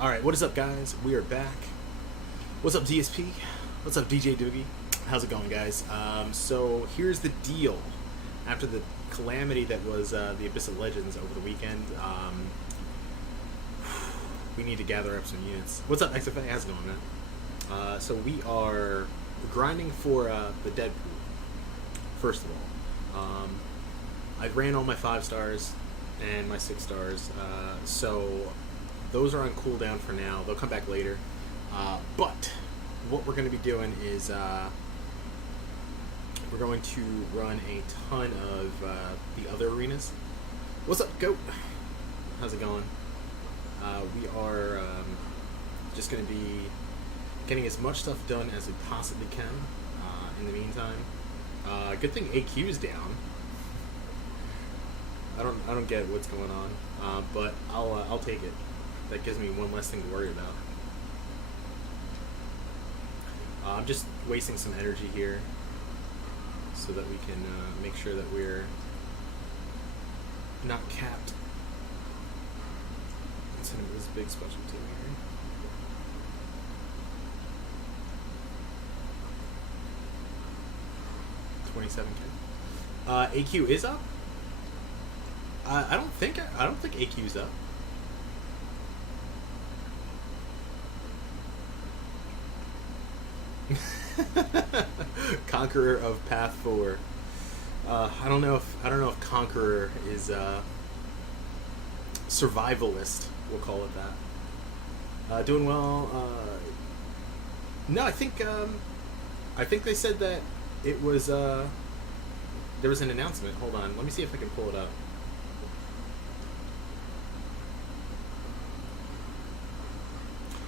Alright, what is up, guys? We are back. What's up, DSP? What's up, DJ Doogie? How's it going, guys? So, here's the deal. After the calamity that was the Abyss of Legends over the weekend, we need to gather up some units. What's up, XFA? How's it going, man? So, we are grinding for the Deadpool, first of all. I ran all my 5 stars and my 6 stars, so those are on cooldown for now. They'll come back later. But what we're going to be doing is we're going to run a ton of the other arenas. What's up, Goat? How's it going? We are just going to be getting as much stuff done as we possibly can in the meantime. Good thing AQ is down. I don't get what's going on, but I'll take it. That gives me one less thing to worry about. I'm just wasting some energy here so that we can make sure that we're not capped. Let's hit him with this big special team here. 27k. AQ is up. I don't think AQ's up. Conqueror of Path 4. I don't know if Conqueror is survivalist. We'll call it that. Doing well. No, I think they said that it was there was an announcement. Hold on, let me see if I can pull it up.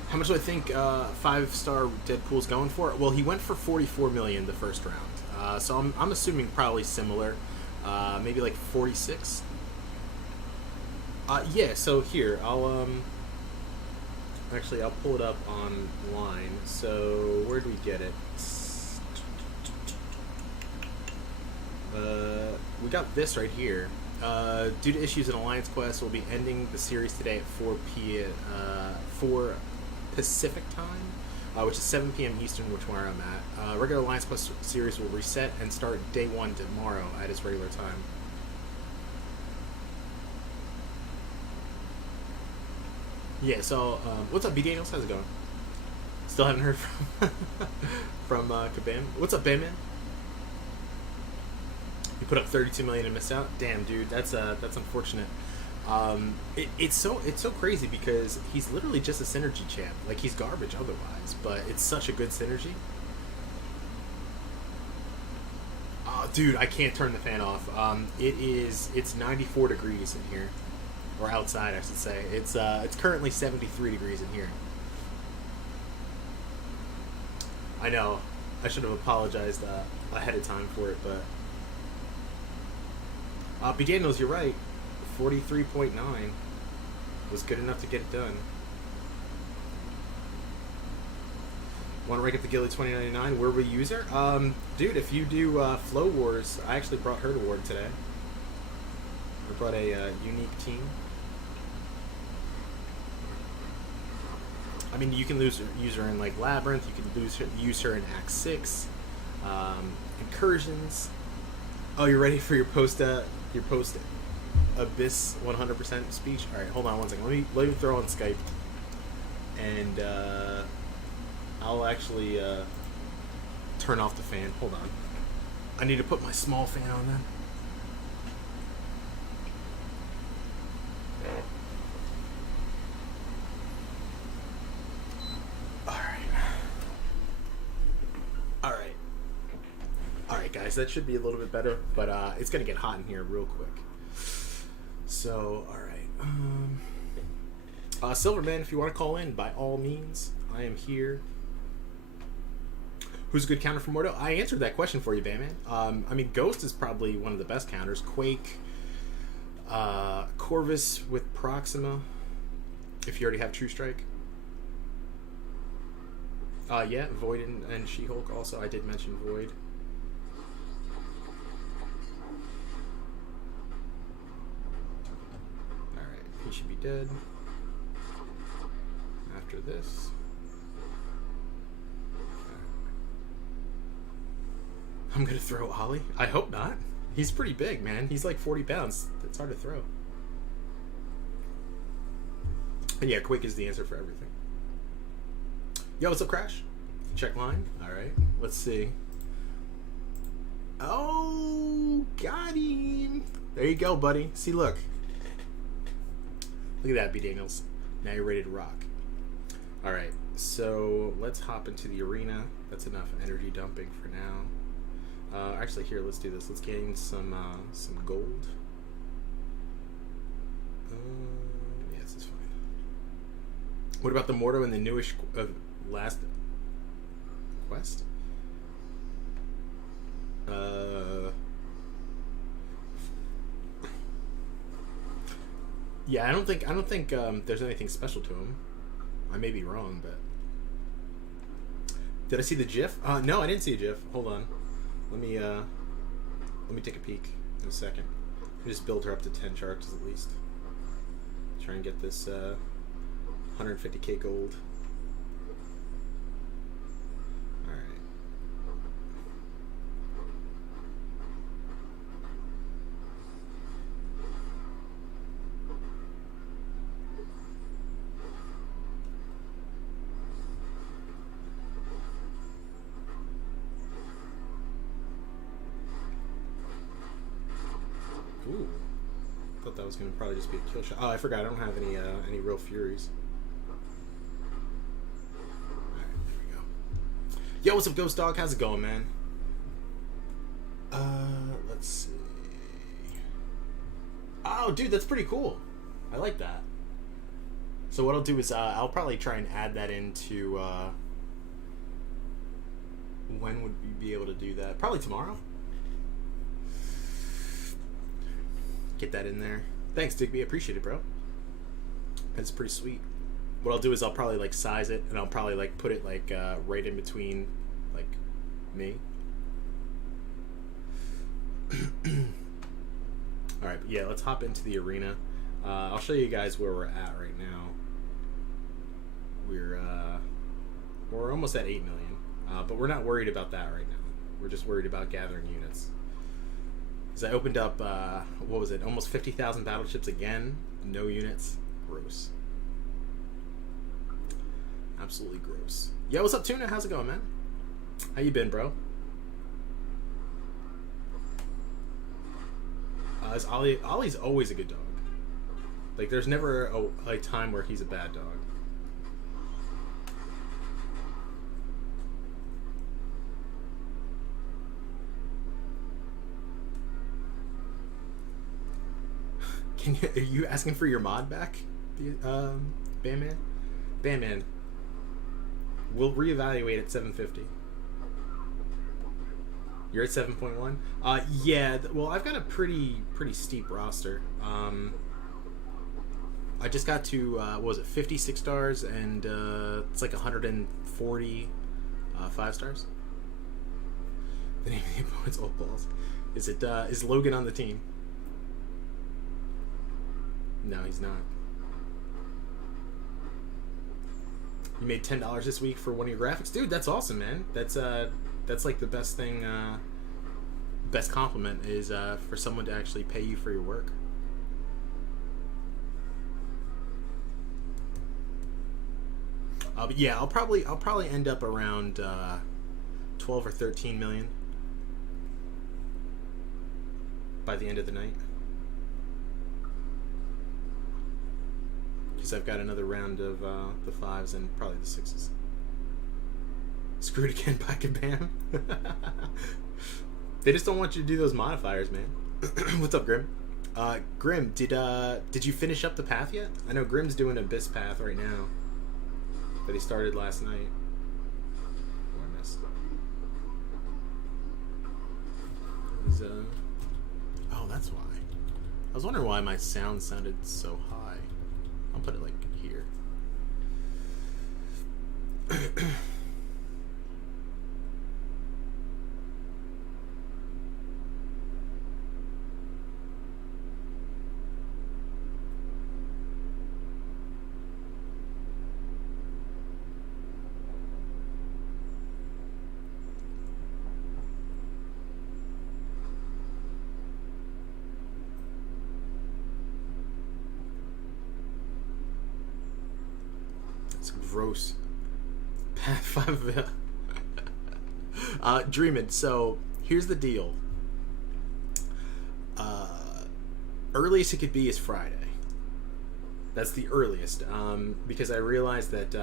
How much do I think 5-star Deadpool's going for? Well, he went for 44 million the first round, so I'm assuming probably similar, maybe like 46. Yeah. So here I'll pull it up online. So where do we get it? We got this right here. Due to issues in Alliance Quest, we'll be ending the series today at 4 Pacific time, which is 7 p.m. Eastern, which where I'm at. Regular Alliance Quest series will reset and start day 1 tomorrow at its regular time. Yeah, so, what's up, B. Daniels? How's it going? Still haven't heard from Kabam. What's up, Bandman? You put up 32 million and missed out? Damn, dude, that's unfortunate. It's so crazy because he's literally just a synergy champ. Like, he's garbage otherwise, but it's such a good synergy. Oh, dude, I can't turn the fan off. It's 94 degrees in here, or outside, I should say. It's currently 73 degrees in here. I know, I should have apologized ahead of time for it, but B. Daniels, you're right. 43.9 was good enough to get it done. Want to rank up the Gilly 2099? Where will you use her? Dude, if you do Flow Wars, I actually brought her to Ward today. I brought a unique team. I mean, you can use her in like Labyrinth. You can use her in Act 6, Incursions. Oh, you're ready for your post Abyss 100% speech. All right, hold on one second. Let me throw on Skype, and I'll actually turn off the fan. Hold on. I need to put my small fan on then. All right, guys. That should be a little bit better, but it's gonna get hot in here real quick. So, alright. Silverman, if you want to call in, by all means, I am here. Who's a good counter for Mordo? I answered that question for you, Batman. I mean, Ghost is probably one of the best counters. Quake, Corvus with Proxima, if you already have True Strike. Yeah, Void and She-Hulk also. I did mention Void. He should be dead. after this. I'm gonna throw Ollie. I hope not. He's pretty big, man. He's like 40 pounds. It's hard to throw. And yeah, quick is the answer for everything. Yo, what's up, Crash? Check line. All right. Let's see. Oh, got him. There you go, buddy. See, look. Look at that, B. Daniels. Now you're ready to rock. All right. So let's hop into the arena. That's enough energy dumping for now. Actually, here, let's do this. Let's gain some gold. Yeah, this is fine. What about the Morto and the newish last quest? Yeah, I don't think there's anything special to him. I may be wrong, but did I see the GIF? No, I didn't see a GIF. Hold on. Let me take a peek in a second. Just build her up to 10 charges at least. Try and get this 150k gold. All right. Ooh. Thought that was gonna probably just be a kill shot. Oh, I forgot. I don't have any real furies. Alright, there we go. Yo, what's up, Ghost Dog? How's it going, man? Let's see. Oh, dude, that's pretty cool. I like that. So what I'll do is I'll probably try and add that into when would we be able to do that? Probably tomorrow. Get that in there. Thanks, Digby. Appreciate it, bro. That's pretty sweet. What I'll do is I'll probably like size it, and I'll probably like put it like right in between like me. All right, yeah. Let's hop into the arena. I'll show you guys where we're at right now. We're almost at 8 million, but we're not worried about that right now. We're just worried about gathering units. Because I opened up, what was it, almost 50,000 battleships again. No units. Gross. Absolutely gross. Yo, what's up, Tuna? How's it going, man? How you been, bro? Is Ollie's always a good dog. Like, there's never a time where he's a bad dog. Are you asking for your mod back, Bandman? Bandman, we'll reevaluate at 750. You're at 7.1. Yeah. Well, I've got a pretty steep roster. I just got to what was it, 56 stars, and it's like 140 5 stars. The name of the opponent's old balls. Is Logan on the team? No, he's not. You made $10 this week for one of your graphics, dude. That's awesome, man. That's like the best thing. Best compliment is for someone to actually pay you for your work. But yeah, I'll probably end up around 12 or 13 million by the end of the night. Because I've got another round of the 5s and probably the 6s. Screwed again by Kabam. They just don't want you to do those modifiers, man. What's up, Grim? Grim, did you finish up the path yet? I know Grim's doing Abyss path right now that he started last night. Oh, I missed. He's, oh, that's why. I was wondering why my sound sounded so high. I'll put it like here. gross. Path 5. Dreamin'. So here's the deal. Earliest it could be is Friday. That's the earliest. Because I realized that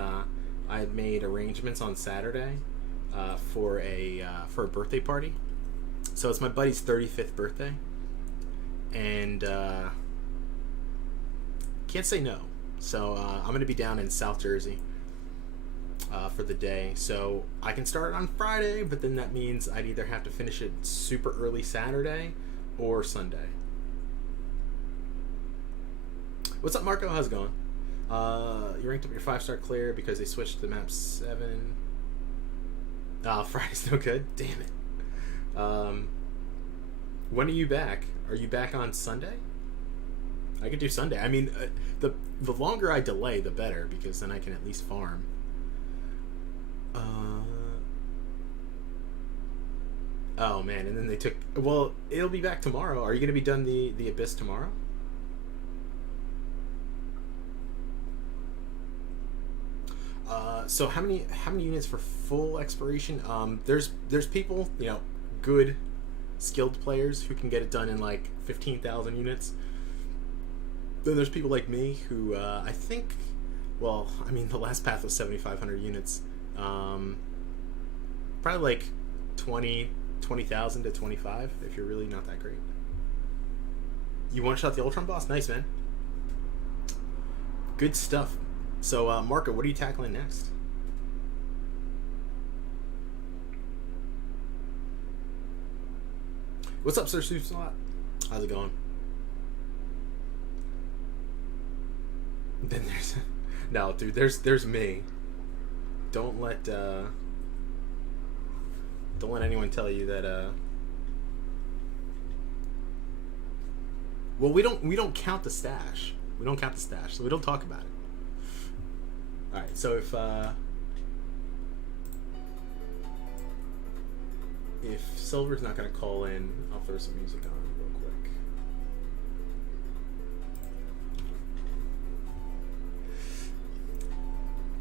I had made arrangements on Saturday for a birthday party. So it's my buddy's 35th birthday, and can't say no. So I'm gonna be down in South Jersey for the day. So I can start on Friday, but then that means I'd either have to finish it super early Saturday or Sunday. What's up, Marco? How's it going? You ranked up your 5-star clear because they switched to map 7. Friday's no good. Damn it. When are you back? Are you back on Sunday? I could do Sunday. I mean, the longer I delay, the better, because then I can at least farm. Oh man, and then they took. Well, it'll be back tomorrow. Are you going to be done the Abyss tomorrow? So how many units for full exploration? There's people, good, skilled players who can get it done in like 15,000 units. Then there's people like me who I think, well, I mean the last path was 7,500 units. Probably like 20,000 to 25 if you're really not that great. You one shot the Ultron boss? Nice, man. Good stuff. So, Marco, what are you tackling next? What's up, Sir Soup Slot? How's it going? Then there's... No, dude, there's me. Don't let anyone tell you that, Well, we don't count the stash. We don't count the stash, so we don't talk about it. Alright, so if Silver's not going to call in, I'll throw some music on real quick.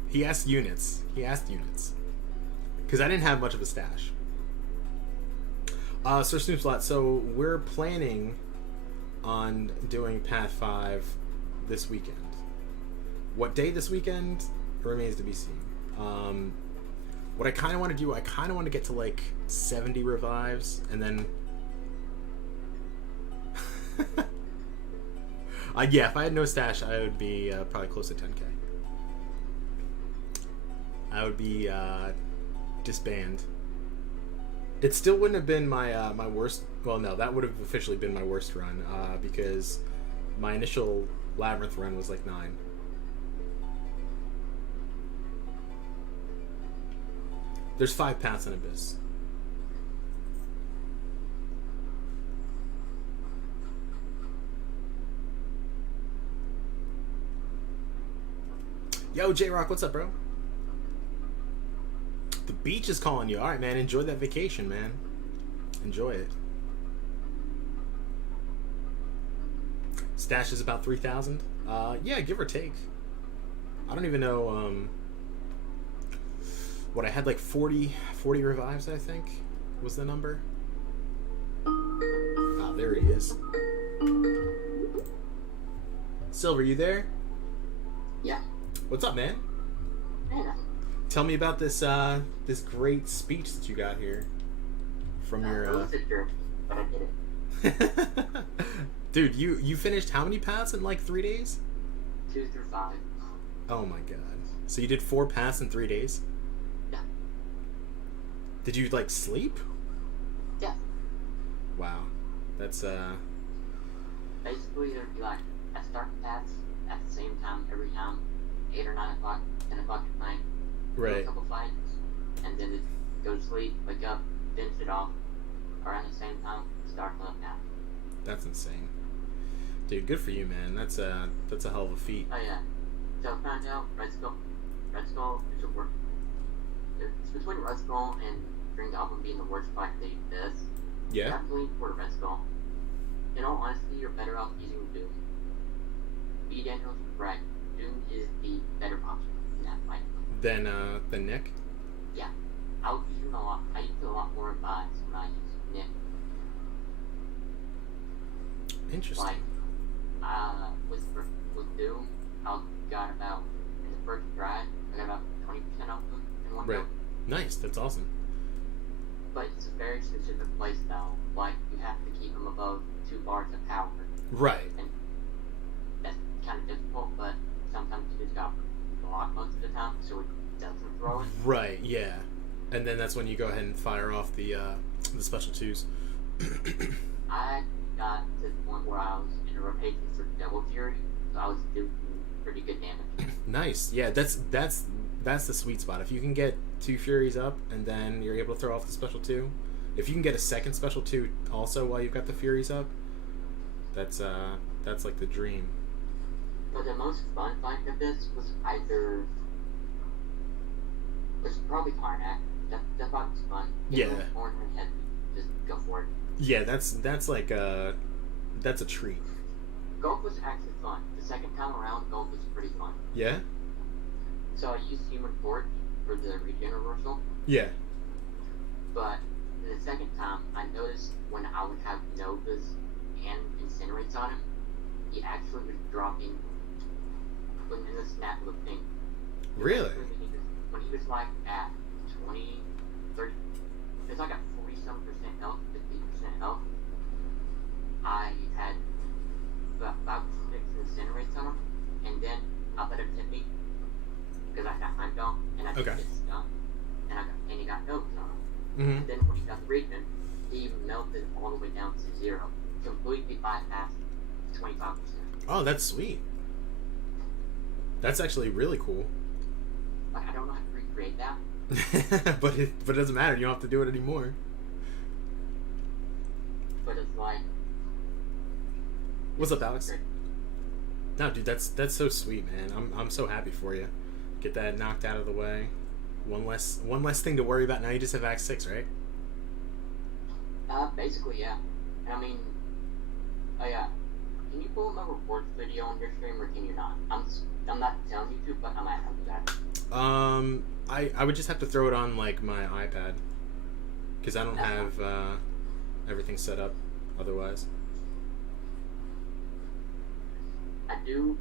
He asked units. Because I didn't have much of a stash. Sir Snoopslot, so we're planning on doing Path 5 this weekend. What day this weekend remains to be seen. What I kind of want to do, I kind of want to get to like 70 revives, and then yeah, if I had no stash, I would be probably close to 10k. I would be disband. It still wouldn't have been my my worst. Well, no, that would have officially been my worst run because my initial Labyrinth run was like 9. There's 5 paths in Abyss. Yo, J-Rock, what's up, bro? The beach is calling you. Alright, man, enjoy that vacation, man. Enjoy it. Stash is about 3,000. Yeah, give or take. I don't even know, what I had, like 40 revives, I think, was the number. Ah, there he is. Silver, you there? Yeah. What's up, man? Yeah. Tell me about this this great speech that you got here from your. It was a jerk, but I did it. Dude, you finished how many paths in like 3 days? 2 through 5. Oh my god! So you did 4 paths in 3 days? Yeah. Did you like sleep? Yeah. Wow, that's Basically, there'd be like I start paths at the same time every time, 8 or 9 o'clock, 10 o'clock at night. right. Do a couple fights, and then go to sleep, wake up, finish it off around the same time, start another path. That's insane, dude. Good for you, man. That's a hell of a feat. Oh yeah. So I found out Red Skull is a work. It's between Red Skull and Green Goblin being the worst fight they does. Yeah. Definitely for Red Skull. In all honesty, you're better off using Doom. B. Daniels was right. Doom is the better option in that fight. Than Nick. Yeah, I was using a lot. I used a lot more buys when I used Nick. Interesting. Like, with Doom, I got about in the first try, I got about 20% off them in one Right. go. Nice. That's awesome. But it's a very specific playstyle. Like, you have to keep them above 2 bars of power. Right. And that's kind of difficult, but sometimes you just got block most of the time, so it doesn't throw it. Right. Yeah. And then that's when you go ahead and fire off the special twos. I got to the point where I was in a rotation for Double Fury, so I was doing pretty good damage. Nice. Yeah. That's the sweet spot. If you can get 2 Furies up and then you're able to throw off the special 2, if you can get a second special 2 also while you've got the Furies up, that's like the dream. But the most fun fight of this was probably Karnak. That fight was fun. Yeah. Corner and head, just go for it. Yeah, that's like that's a treat. Golf was actually fun. The second time around, golf was pretty fun. Yeah? So I used Human Torch for the regen reversal, Yeah. but the second time, I noticed when I would have Novas and Incinerates on him, he actually was dropping within the snap of a finger. Really? When he was like at 20, 30, it was like at 40-some% health, 50% health, I had about 5 or 6 Incinerates on him, and then I let him hit me, because I got time down, and I didn't get stunned, and he got Novas on him. Mm-hmm. And then when he got the regen, he melted all the way down to 0, completely bypassed 25%. Oh, that's sweet. That's actually really cool. Like, I don't know how to recreate that, but it doesn't matter. You don't have to do it anymore. but it's like... What's up, Alex? Great. No, dude, that's so sweet, man. I'm so happy for you. Get that knocked out of the way. One less thing to worry about. Now you just have Act 6, right? Basically, yeah. And I mean... Oh, yeah. Can you pull up my rewards video on your stream, or can you not? I'm not telling you to, but I might have to do that. I would just have to throw it on, like, my iPad. Because I don't have everything set up otherwise. I do...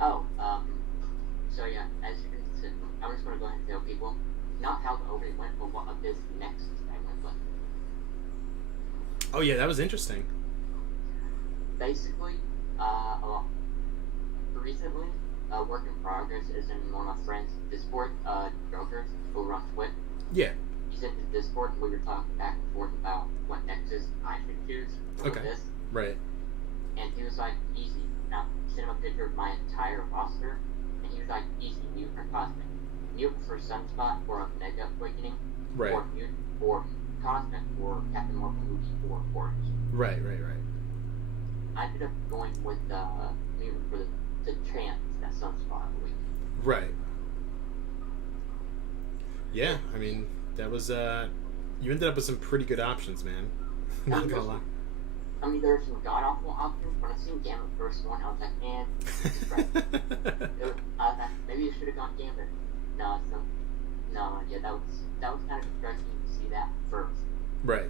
Oh, so yeah, as you can see, I'm just gonna go ahead and tell people, not how the opening went, but what this next segment was. Oh, yeah, that was interesting. Basically, recently, Work in Progress is in one of my friends' Discord, Jokers, over on Twitch. Yeah. He's in the Discord, and we were talking back and forth about what Nexus I should choose for this. Right. And he was like, easy. Now, sent him a picture of my entire roster, and he was like, easy, mute for Cosmic. Mute for Sunspot for a Mega Awakening, Right. or mute for Cosmic for Captain Marvel movie or Forge. Right. I ended up going with mute for the chance that Sunspot Awakening. Right. Yeah, I mean, that was, you ended up with some pretty good options, man. Not gonna lie. I mean, there were some god-awful options. When I seen Gambit first one, I was like, man, this is right. Maybe I should have gone Gambit. No, yeah, that was kind of interesting to see that first. Right.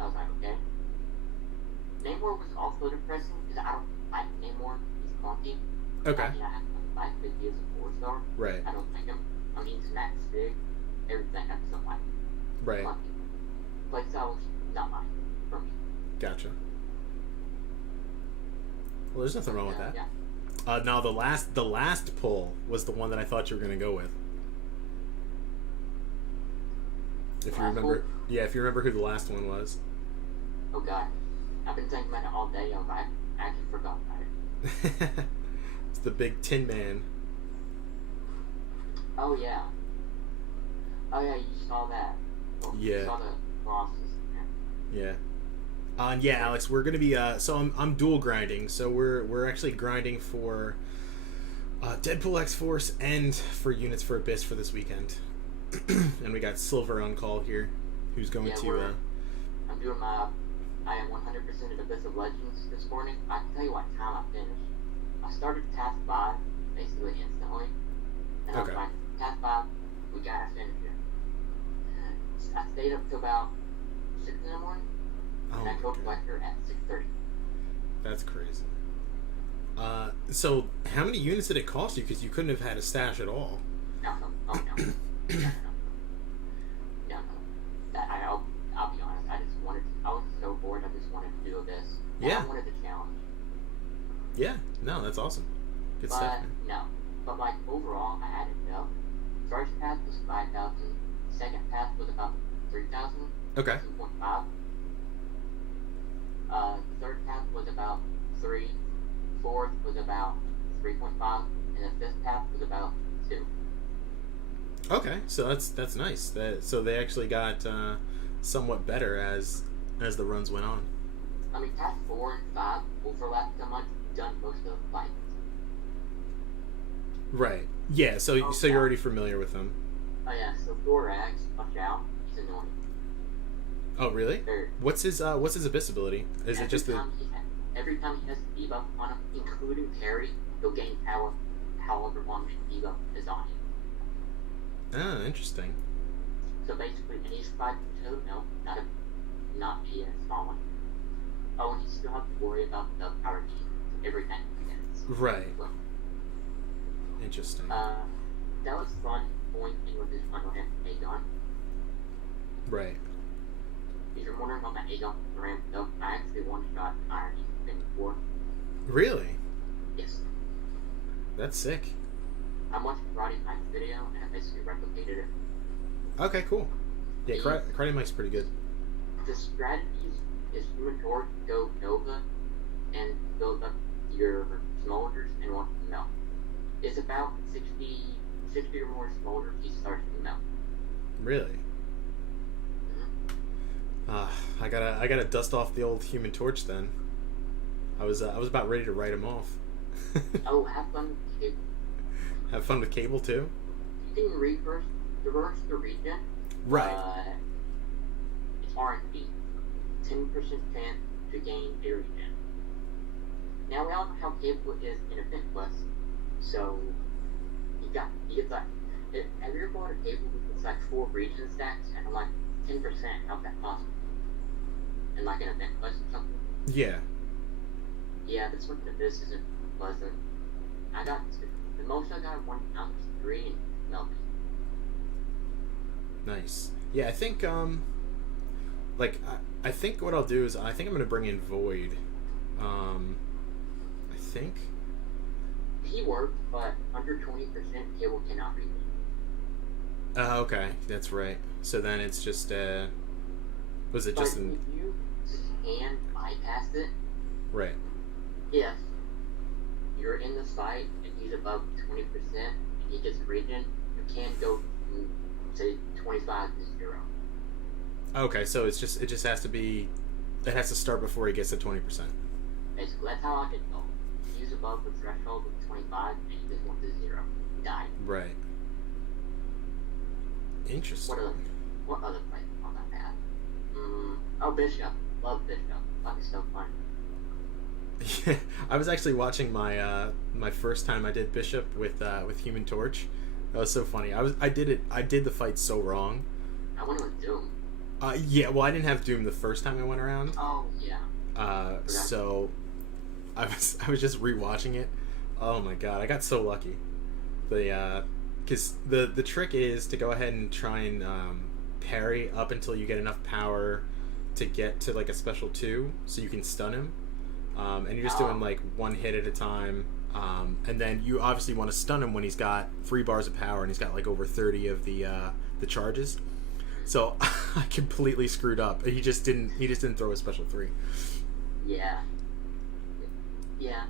I was like, okay. Namor was also depressing, because I don't like Namor. He's clunky. Okay. I mean, I have to like that he is a 4-star. Right. I don't like him. I mean, he's max big. Everything, I just don't like him. Right. Clunky. Playstyle was not mine for me. Gotcha. Well, there's nothing wrong with that. Yeah. Now the last pull was the one that I thought you were gonna go with. If you remember, yeah, if you remember who the last one was. Oh god, I've been thinking about it all day. I actually forgot about it. It's the big Tin Man. Oh yeah. You saw that. Well, Yeah. You saw the bosses. Yeah. Yeah, Alex, we're gonna be so I'm dual grinding, so we're actually grinding for Deadpool X-Force and for units for Abyss for this weekend. And we got Silver on call here, who's going to I'm doing I am 100% at Abyss of Legends this morning. I can tell you what time I finished. I started task 5 basically instantly. And I was Okay. like, task 5, we gotta finish it. I stayed up to about 6 in the morning, Oh and my I told god. Collector at 6:30. That's crazy. So how many units did it cost you? Because you couldn't have had a stash at all. No, no, oh no. No. I'll be honest, I was so bored, I just wanted to do this. And Yeah. I wanted the challenge. Yeah. No, that's awesome. Good But, stuff, man. no. But, like, overall, I added it up. First path was 5,000. Second path was about 3,000. Okay. 2.5. Third path was about 3. Fourth was about 3.5. And the fifth path was about 2. Okay. So that's nice. So they actually got somewhat better as the runs went on. I mean, path 4 and 5 overlapped so much, done most of the fights. Right. Yeah. So Oh, you're yeah. already familiar with them. Oh yeah, so Thorax, watch out, he's annoying. Oh really? Or, What's his abyss ability? Is it just the? every time he has a debuff on him, including parry, he'll gain power however long the debuff is on him. Ah, interesting. So basically, and he's 5'2", no, not a small one. Oh, and you still have to worry about the power gain every time he gets. Right. Well, Interesting. that was fun going in with his Unramp Aegon. Right. If you're wondering how my Aegon ramped up, I actually one-shot Iron Thing before. Really? Yes. That's sick. I watched Karate Mike's video and I basically replicated it. Okay, cool. Yeah, Karate Mike's pretty good. The strategies is Human Torch, go Nova, and build up your smolders and want to melt. It's about 60 or more smolders he starts to melt. Really? I gotta dust off the old Human Torch then. I was about ready to write him off. Oh, have fun with Cable. Have fun with Cable too. You can reverse the regen. Right. It's RNG. 10% chance to gain a regen. Now we all know how Cable is in Event Quest, so he gets like, have you ever bought a Cable with like 4 regen stacks and I'm like 10%? How's that possible? In like an Event Quest or something? Yeah. Yeah, this one this isn't pleasant. I got the most I got 1 out was 3 and melted. Nice. Yeah, I think I think what I'll do is I think I'm gonna bring in Void. I think. He worked, but under 20% Cable cannot read it. Okay, that's right. So then it's just was it But just in if you can bypass it, right? if you're in the fight and he's above 20% and he gets regen, you can go from, say 25 to 0. Okay, so it just has to be, it has to start before he gets to 20%. Basically, that's how I could go. He's above the threshold of 25 and he just went to 0. He died. Right. Interesting. What other fight on that path? Oh, Bishop. Love Bishop. That was so fun. Yeah, I was actually watching my my first time I did Bishop with Human Torch. That was so funny. I did the fight so wrong. I went with Doom. Yeah, well I didn't have Doom the first time I went around. Oh, yeah. So I was just rewatching it. Oh my god, I got so lucky. Because the trick is to go ahead and try and parry up until you get enough power to get to like a special 2, so you can stun him. And you're just doing like 1 hit at a time. And then you obviously want to stun him when he's got 3 bars of power and he's got like over 30 of the charges. So I completely screwed up. He just didn't throw a special 3. Yeah. Yeah.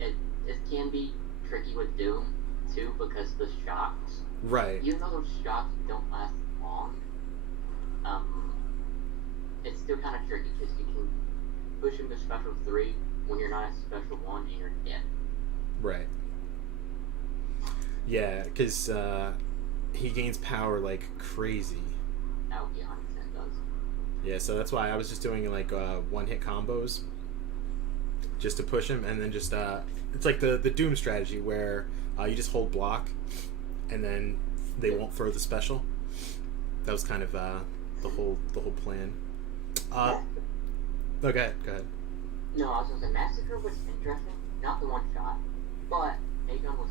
It can be tricky with Doom too because the shocks. Right. Even though those shocks don't last long, it's still kind of tricky because you can push him to special 3 when you're not at special 1 and you're dead. Right. Yeah, because he gains power like crazy. That would be 100% does. Yeah, so that's why I was just doing like 1-hit combos. just to push him, and then just it's like the Doom strategy where you just hold block, and then they won't throw the special. That was kind of the whole plan. Okay, go ahead. No, I was gonna say Massacre was interesting, not the one shot, but Aegon was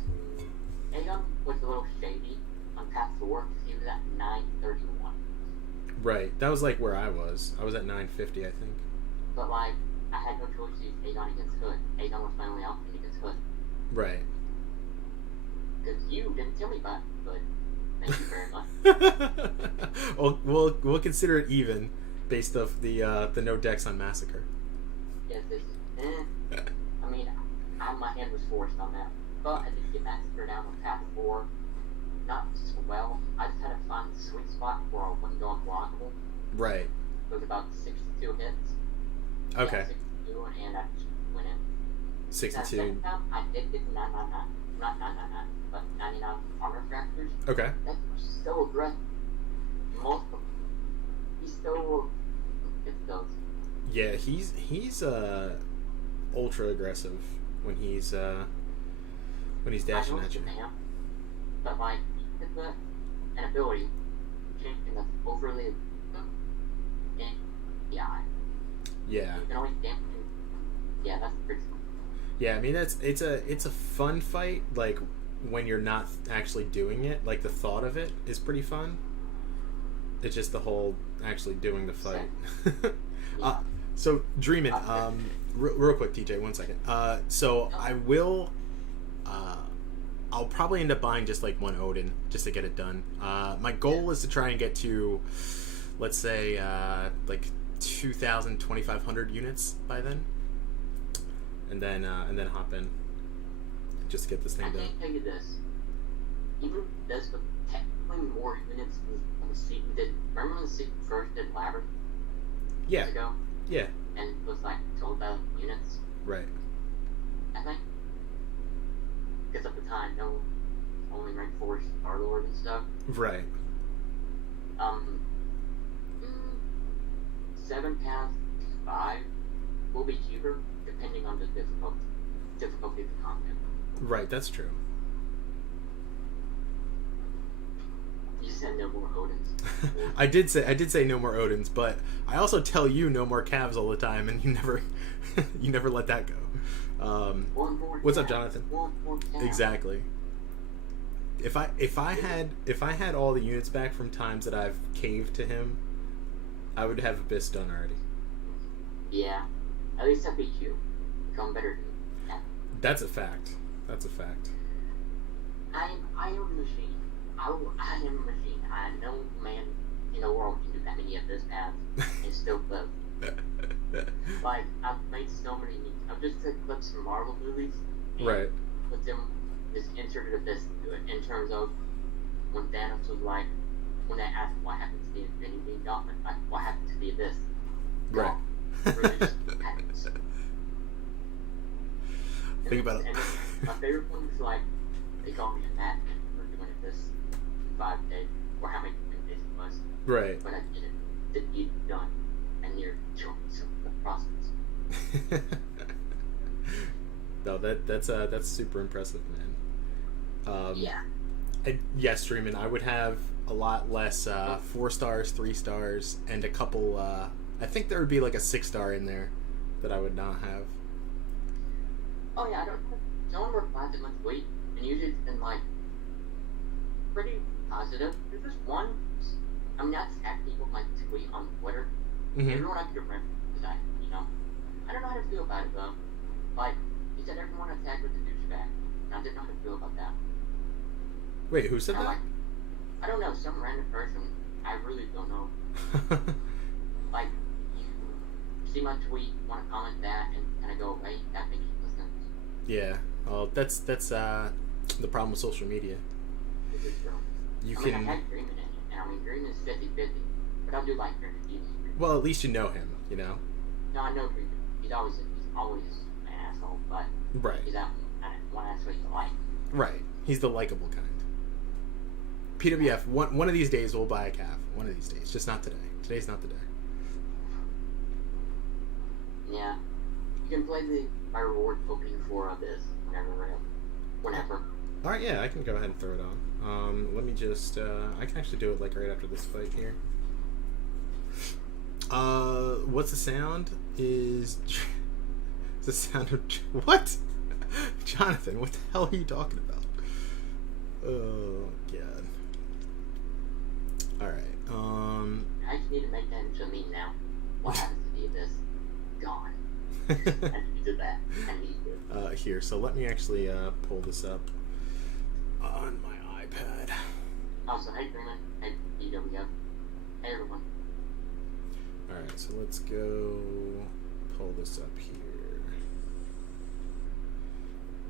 a little shady on path 4 because he was at 931. Right, that was like where I was. I was at 950, I think. But like, I had no choice to use Aegon against Hood. Aegon was my only option against Hood. Right. Because you didn't tell me about Hood. Thank you very much. Well, we'll consider it even, based off the no decks on Massacre. Yes, this is. I mean, my hand was forced on that, but I did get Massacre down on path 4. Not so well. I just had to find the sweet spot where I wouldn't go unblockable. Right. It was about 62 hits. Okay. Yeah, 62, and I just went in. 62. That second time, I did get 999. Not 999, but 99 armor fractures. Okay. That was so aggressive. Multiple. He's so. It's those. Yeah, he's ultra aggressive when he's dashing at you. Him, but like an ability that's overly and yeah. Yeah. You can only damage. Yeah, that's pretty cool. Yeah, I mean it's a fun fight, like when you're not actually doing it. Like the thought of it is pretty fun. It's just the whole actually doing the fight. Yeah. So Dreamin', real quick, TJ, 1 second. So I will. I'll probably end up buying just like one Odin just to get it done. My goal is to try and get to, let's say, like 2,000, 2,500 units by then, and then hop in, just to get this thing done. I can't tell you this. Even this, but technically more units than the sequel did. Remember when the sequel first did Labyrinth? Yeah. Years ago? Yeah. And it was like 12,000 units. Right. I think. Because at the time, no only rank 4 Star Lord and stuff. Right. 7 pounds, 5 will be cheaper depending on the difficulty of the content. Right, that's true. You said no more Odins. I did say no more Odins, but I also tell you no more calves all the time, and you never let that go. What's up, Jonathan? One more calf. Exactly. If I had all the units back from times that I've caved to him, I would have Abyss done already. Yeah. At least I beat you. Become better than you. Yeah. That's a fact. That's a fact. I am a machine. I am a machine. No man in the world can do that many of this paths and still live. Like, I've made so many memes. I've just took clips from Marvel movies and Right. put them, just inserted Abyss into it, in terms of when Thanos was like, when they asked what happened to the Infinity Gauntlet, like, what happened to the Abyss? Right. Really just happens. Think about it. And my favorite one was like, they called me a madman for doing this in 5 days, or how many days it was. Right. But I did it. Didn't need it done. And you're showing some of the process. No, that's super impressive, man. Yeah. And yes, Dreamin', I would have a lot less 4 stars, 3 stars, and a couple. I think there would be like a 6-star in there that I would not have. Oh yeah, I don't. No one replies to my tweet, and usually it's been like pretty positive. There's just one. I mean, that's at people like tweet on Twitter. Mm-hmm. Everyone I could remember because I don't know how to feel about it though. Like he said, everyone attacked with a douchebag, and I didn't know how to feel about that. Wait, who said And that? like, I don't know, some random person. I really don't know. Like, you see my tweet, want to comment that, and kind of go away. That makes no sense. Yeah. Well, that's the problem with social media. It's just true. You I can. mean, I had Greenman in it, and I mean, Greenman's 50-50, but I do like Greenman. Well, at least you know him. You know. No, I know Greenman. He's always an asshole, but Right. he's out one asshole you like. Right. He's the likable kind. PWF. One of these days we'll buy a calf. One of these days, just not today. Today's not the day. Yeah. You can play my reward opening for this whenever. All right, yeah, I can go ahead and throw it on. Let me just. I can actually do it like right after this fight here. What's the sound? Is the sound of what? Jonathan, what the hell are you talking about? Oh god. All right. I just need to make that into a meme now. What happens to be this? Gone. I need to do that. I need to. Here, so let me actually pull this up on my iPad. Also, hey Freeman, hey EWF, hey everyone. Alright, so let's go pull this up here.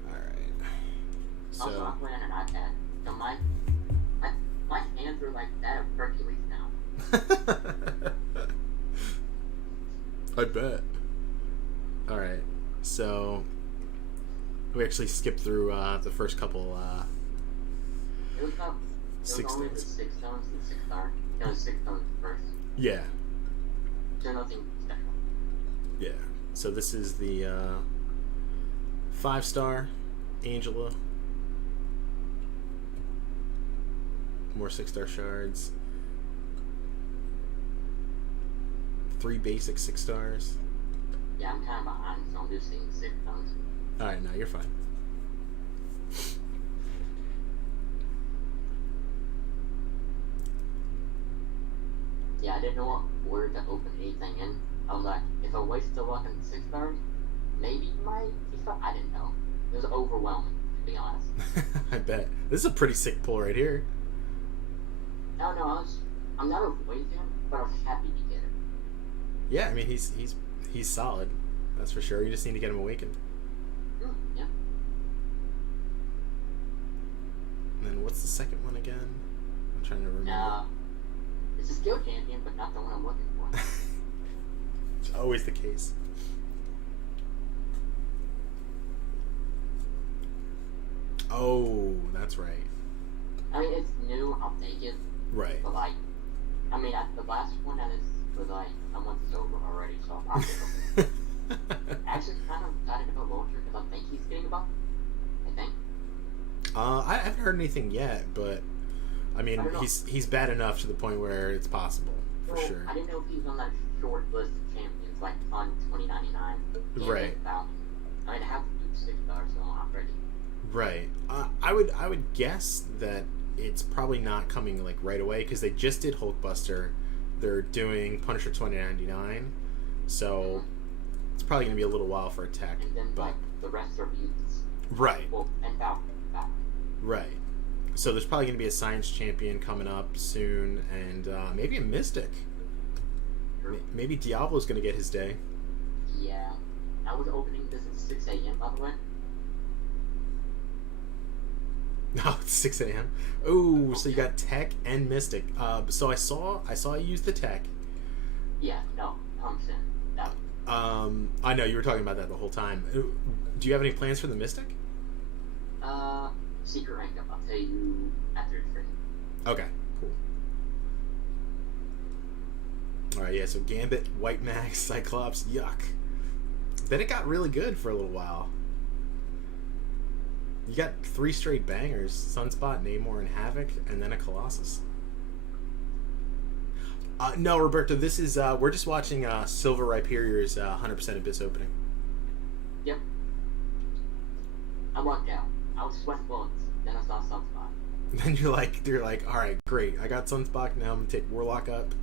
Alright. So Also, I'm playing on an iPad, so my hands are like that of Hercules now. I bet. Alright, so we actually skipped through the first couple It was only the 6 stones and 6 star. It was 6 stones first. Yeah. So nothing special. Yeah. So this is the 5-star Angela. More 6-star shards. 3 basic 6 stars. Yeah, I'm kind of behind, so I'm just seeing 6 stones. Alright, no, you're fine. Yeah, I didn't know where to open anything in. I was like, if I waste the luck on 6 stars, maybe you might be stuff. I didn't know. It was overwhelming, to be honest. I bet. This is a pretty sick pull right here. No, I'm not avoiding him, but I was happy to get it. Yeah, I mean he's solid. That's for sure. You just need to get him awakened. Yeah. And then what's the second one again? I'm trying to remember. It's a skill champion, but not the one I'm looking for. It's always the case. Oh, that's right. I mean, it's new, I'll take it. Right. But, like, I mean, the last one that is was like, I want this over already, so I'll probably actually kind of excited about Vulture because I think he's getting a buff. I think. I haven't heard anything yet, but I mean, he's bad enough to the point where it's possible, for sure. I didn't know if he was on that short list of champions, like on 2099. Right. I mean, I have to do 6 stars, so I'm ready. Right. I would guess that it's probably not coming like right away because they just did Hulkbuster. They're doing Punisher 2099, so it's probably going to be a little while for Attack. And then, like, the rest are mutants. Right. Well, and Falcon. Right. So there's probably going to be a Science Champion coming up soon, and maybe a Mystic. True. Maybe Diablo's going to get his day. Yeah. I was opening this at 6 a.m., by the way. No, it's 6 a.m. Oh, so you got Tech and Mystic. So I saw you use the Tech. Yeah, no, 100%. No. I know you were talking about that the whole time. Do you have any plans for the Mystic? Secret rank up. I'll tell you after the stream. Okay, cool. Alright, yeah, so Gambit, White Max, Cyclops, yuck. Then it got really good for a little while. You got 3 straight bangers: Sunspot, Namor, and Havoc, and then a Colossus. No, Roberto, this is we're just watching Silver Rhyperier's 100% Abyss opening. Yep. I walked out. I was sweating bullets. Then I saw Sunspot. Then you're like, all right, great. I got Sunspot. Now I'm gonna take Warlock up,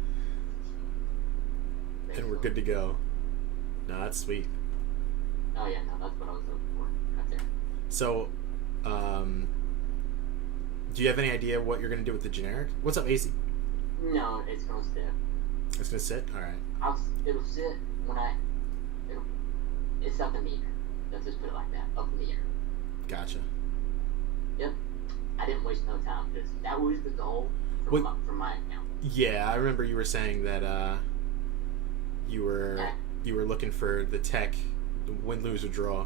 and we're good to go. No, that's sweet. Oh yeah, no, that's what I was looking for right there. So, do you have any idea what you're gonna do with the generic? What's up, AC? No, it's gonna sit. It's gonna sit. All right. It'll sit when it's up in the air. Let's just put it like that, up in the air. Gotcha. Yep. I didn't waste no time because that was the goal for my account. Yeah, I remember you were saying that you were looking for the Tech, win, lose, or draw.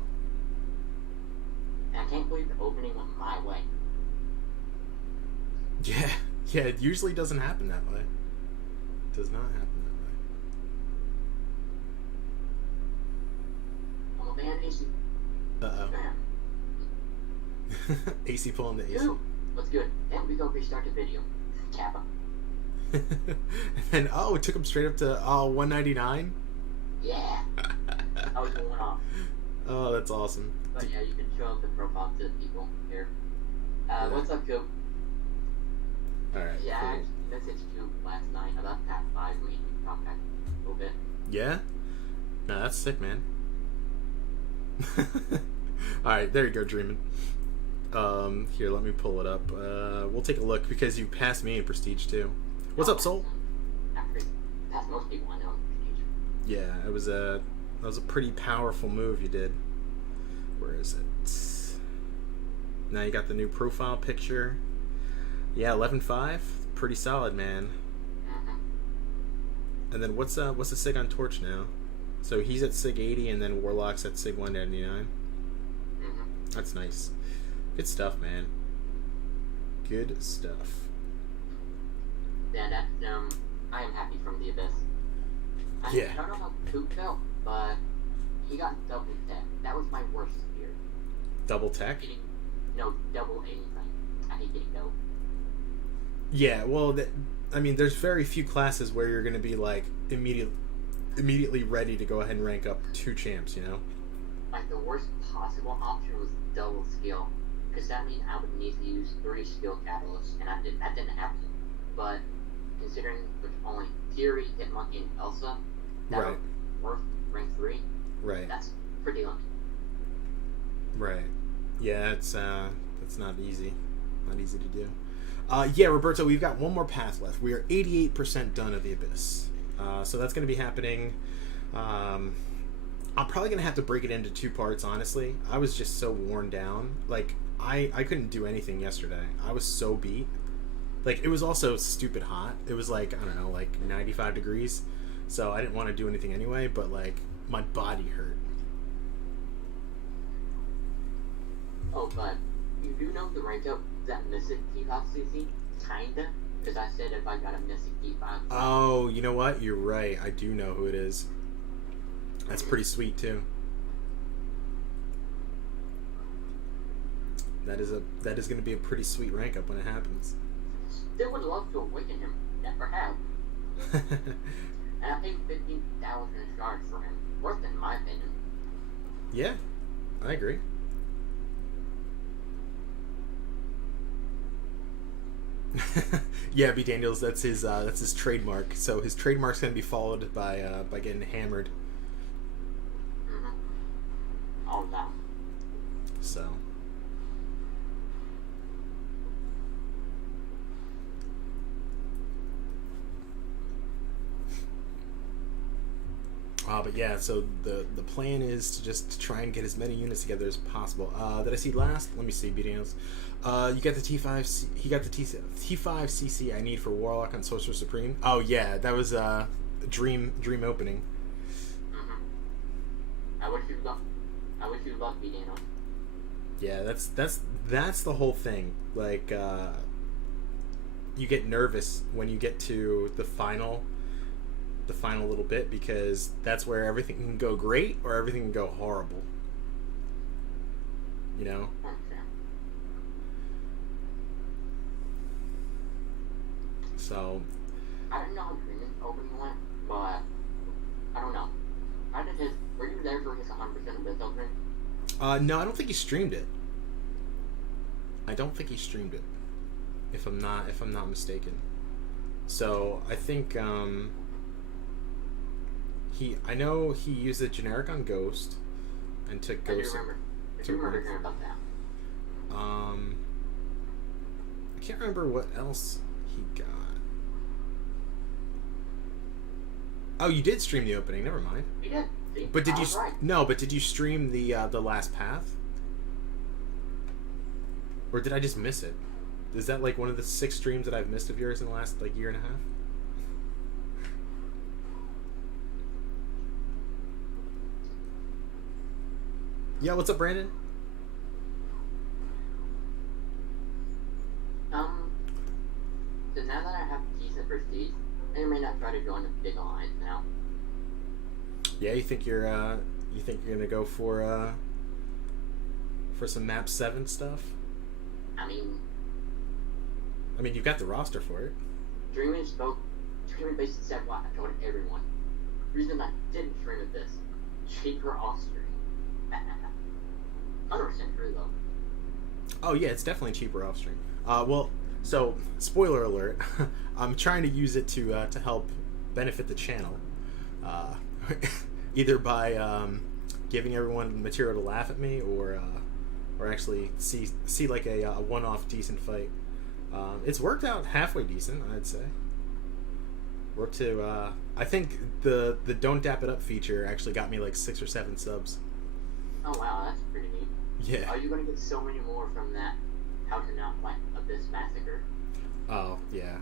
And I can't believe the opening went my way. Yeah, it usually doesn't happen that way. It does not happen that way. I'm AC. Uh-oh. AC pulling the AC. Dude, what's good? And we go restart the video. Kappa. And then, it took him straight up to 199. Yeah. I was going off. Oh, that's awesome. But yeah, you can show up the profile to the people here. What's up, Coop? All right. Yeah, Cool. I messaged Coop last night about Path 5. We talked back a little bit. Yeah? No, that's sick, man. Alright, there you go, dreaming. Here, let me pull it up. We'll take a look because you passed me in Prestige too. What's up, Soul? Past most people I know in Prestige. Yeah, that was a pretty powerful move you did. Where is it? Now you got the new profile picture. Yeah, 11.5. Pretty solid, man. And then what's the sig on Torch now? So he's at sig 80, and then Warlock's at sig 199. That's nice. Good stuff, man. Good stuff. Yeah, that I am happy from the Abyss. I don't know how Coop felt, but he got double tech. That was my worst fear. Double tech? No, double anything. I hate getting double. Yeah, well, there's very few classes where you're going to be like immediately ready to go ahead and rank up 2 champs, you know? Like the worst possible option was double skill, because that means I would need to use 3 skill catalysts, and that didn't happen. But considering with only Fury, Hitmonkey, and Elsa, that Right. was worth rank 3. Right. That's pretty lucky. Right. Yeah, it's not easy. Not easy to do. Yeah, Roberto, we've got one more path left. We are 88% done of the Abyss. So that's going to be happening. I'm probably going to have to break it into 2 parts, honestly. I was just so worn down. Like, I couldn't do anything yesterday. I was so beat. Like, it was also stupid hot. It was like, I don't know, like 95 degrees. So I didn't want to do anything anyway, but like, my body hurt. Oh, but you do know the rank up that Mystic T5 CC? Kinda. Because I said if I got a Mystic T5. Oh, you know what? You're right. I do know who it is. That's pretty sweet too. That is going to be a pretty sweet rank up when it happens. Still would love to awaken him. Never have. And I paid 15,000 shards for him. Worth it in my opinion. Yeah, I agree. Yeah, B Daniels, that's his trademark. So his trademark's gonna be followed by getting hammered. All that. So. But yeah, so the plan is to just try and get as many units together as possible. Did I see last? Let me see, B Daniels. You got the T5. He got the T5 CC I need for Warlock on Sorcerer Supreme. Oh yeah, that was dream opening. I wish you luck. B Daniels. Yeah, that's the whole thing. Like, you get nervous when you get to the final little bit, because that's where everything can go great or everything can go horrible. You know? Okay. So. I don't know how Dreaming opening went, but I don't know. Were you there for his 100% of this opening? No, I don't think he streamed it. If I'm not mistaken. So I think I know he used a generic on Ghost and took Ghost. I do remember hearing about that. I can't remember what else he got. Oh, you did stream the opening. Never mind. We did. See? But did you? Right. No, but did you stream the last path? Or did I just miss it? Is that like one of the 6 streams that I've missed of yours in the last like year and a half? Yeah, what's up, Brandon? So now that I have decent prestige, I may not try to join a big alliance now. Yeah, you think you're You think you're gonna go for some map 7 stuff? I mean, You've got the roster for it. Dreaming basically said what I told everyone. The reason I didn't stream at this, cheaper off stream. 100% true though. Oh yeah, it's definitely cheaper off stream. Well, so spoiler alert, I'm trying to use it to help benefit the channel, either by giving everyone material to laugh at me, or actually see like a one-off decent fight. It's worked out halfway decent, I'd say. We're up to I think the don't dap it up feature actually got me like 6 or 7 subs. Oh wow, that's pretty neat. Yeah. Are you gonna get so many more from that? How to not fight Abyss Massacre? Oh yeah.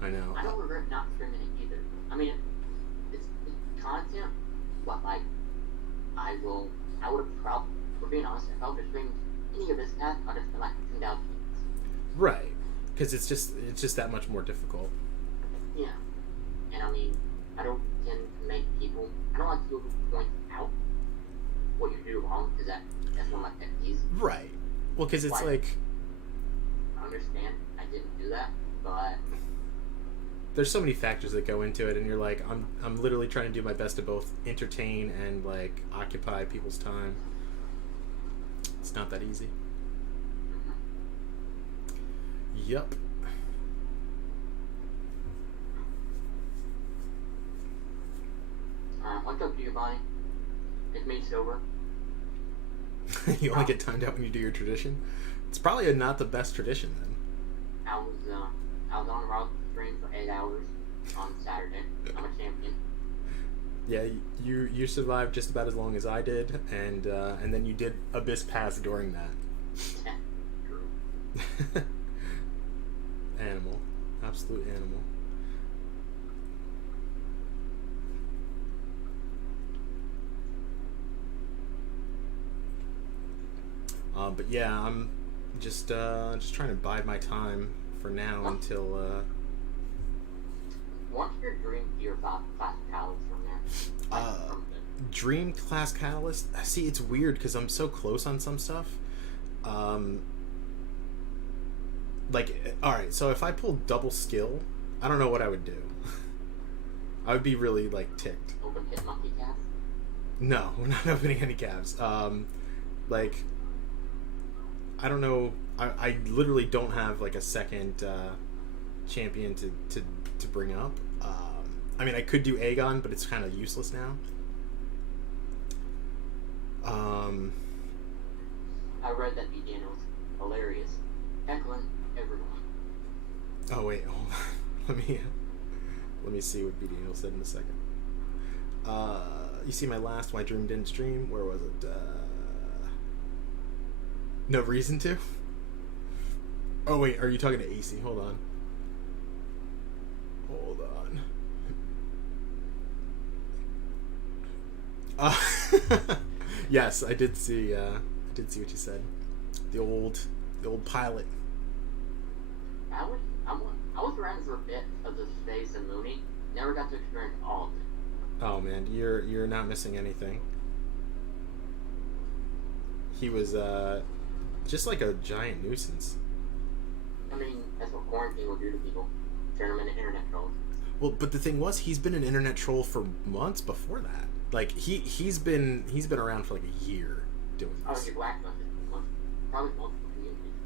I know. I don't regret not streaming it either. I mean, it's content, but like, I would have probably, for being honest, if I would have streamed any of this path, I'd have spent like 10,000 views. Right, because it's just that much more difficult. Yeah, and I mean, I don't tend to make people. I don't like people who point out what you do wrong, because that's one of my pet peeves. Right. Well, because it's like I understand I didn't do that, but there's so many factors that go into it, and you're like, I'm literally trying to do my best to both entertain and like occupy people's time. It's not that easy. Yup. what's up to you, Bonnie? It's me, Silver. You only get timed out when you do your tradition. It's probably not the best tradition then. I was on a rock stream for 8 hours on Saturday. I'm a champion. Yeah, you survived just about as long as I did, and then you did Abyss Pass during that. True. Animal, absolute animal. But yeah, I'm just trying to bide my time for now until. What's your dream gear class catalyst from there? Dream class catalyst. See, it's weird because I'm so close on some stuff. Like, all right, so if I pulled double skill, I don't know what I would do. I would be really like ticked. Open hit monkey calf? No, we're not opening any calves. Like, I don't know. I literally don't have like a second champion to bring up. I mean, I could do Aegon, but it's kind of useless now. I read that BDN was hilarious. Heckling everyone. Oh wait, hold on. Let me see what BDN said in a second. You see my dream didn't stream. Where was it? No reason to. Oh wait, are you talking to AC? Hold on. Yes, I did see. I did see what you said. The old pilot. I was around for a bit of the Space and Mooney. Never got to experience all of it. Oh man, you're not missing anything. He was just like a giant nuisance. I mean, that's what quarantine will do to people. Turn them into internet trolls. Well, but the thing was, he's been an internet troll for months before that. Like he's been around for like a year doing this. Oh, you whacked on it. Probably multiple communities.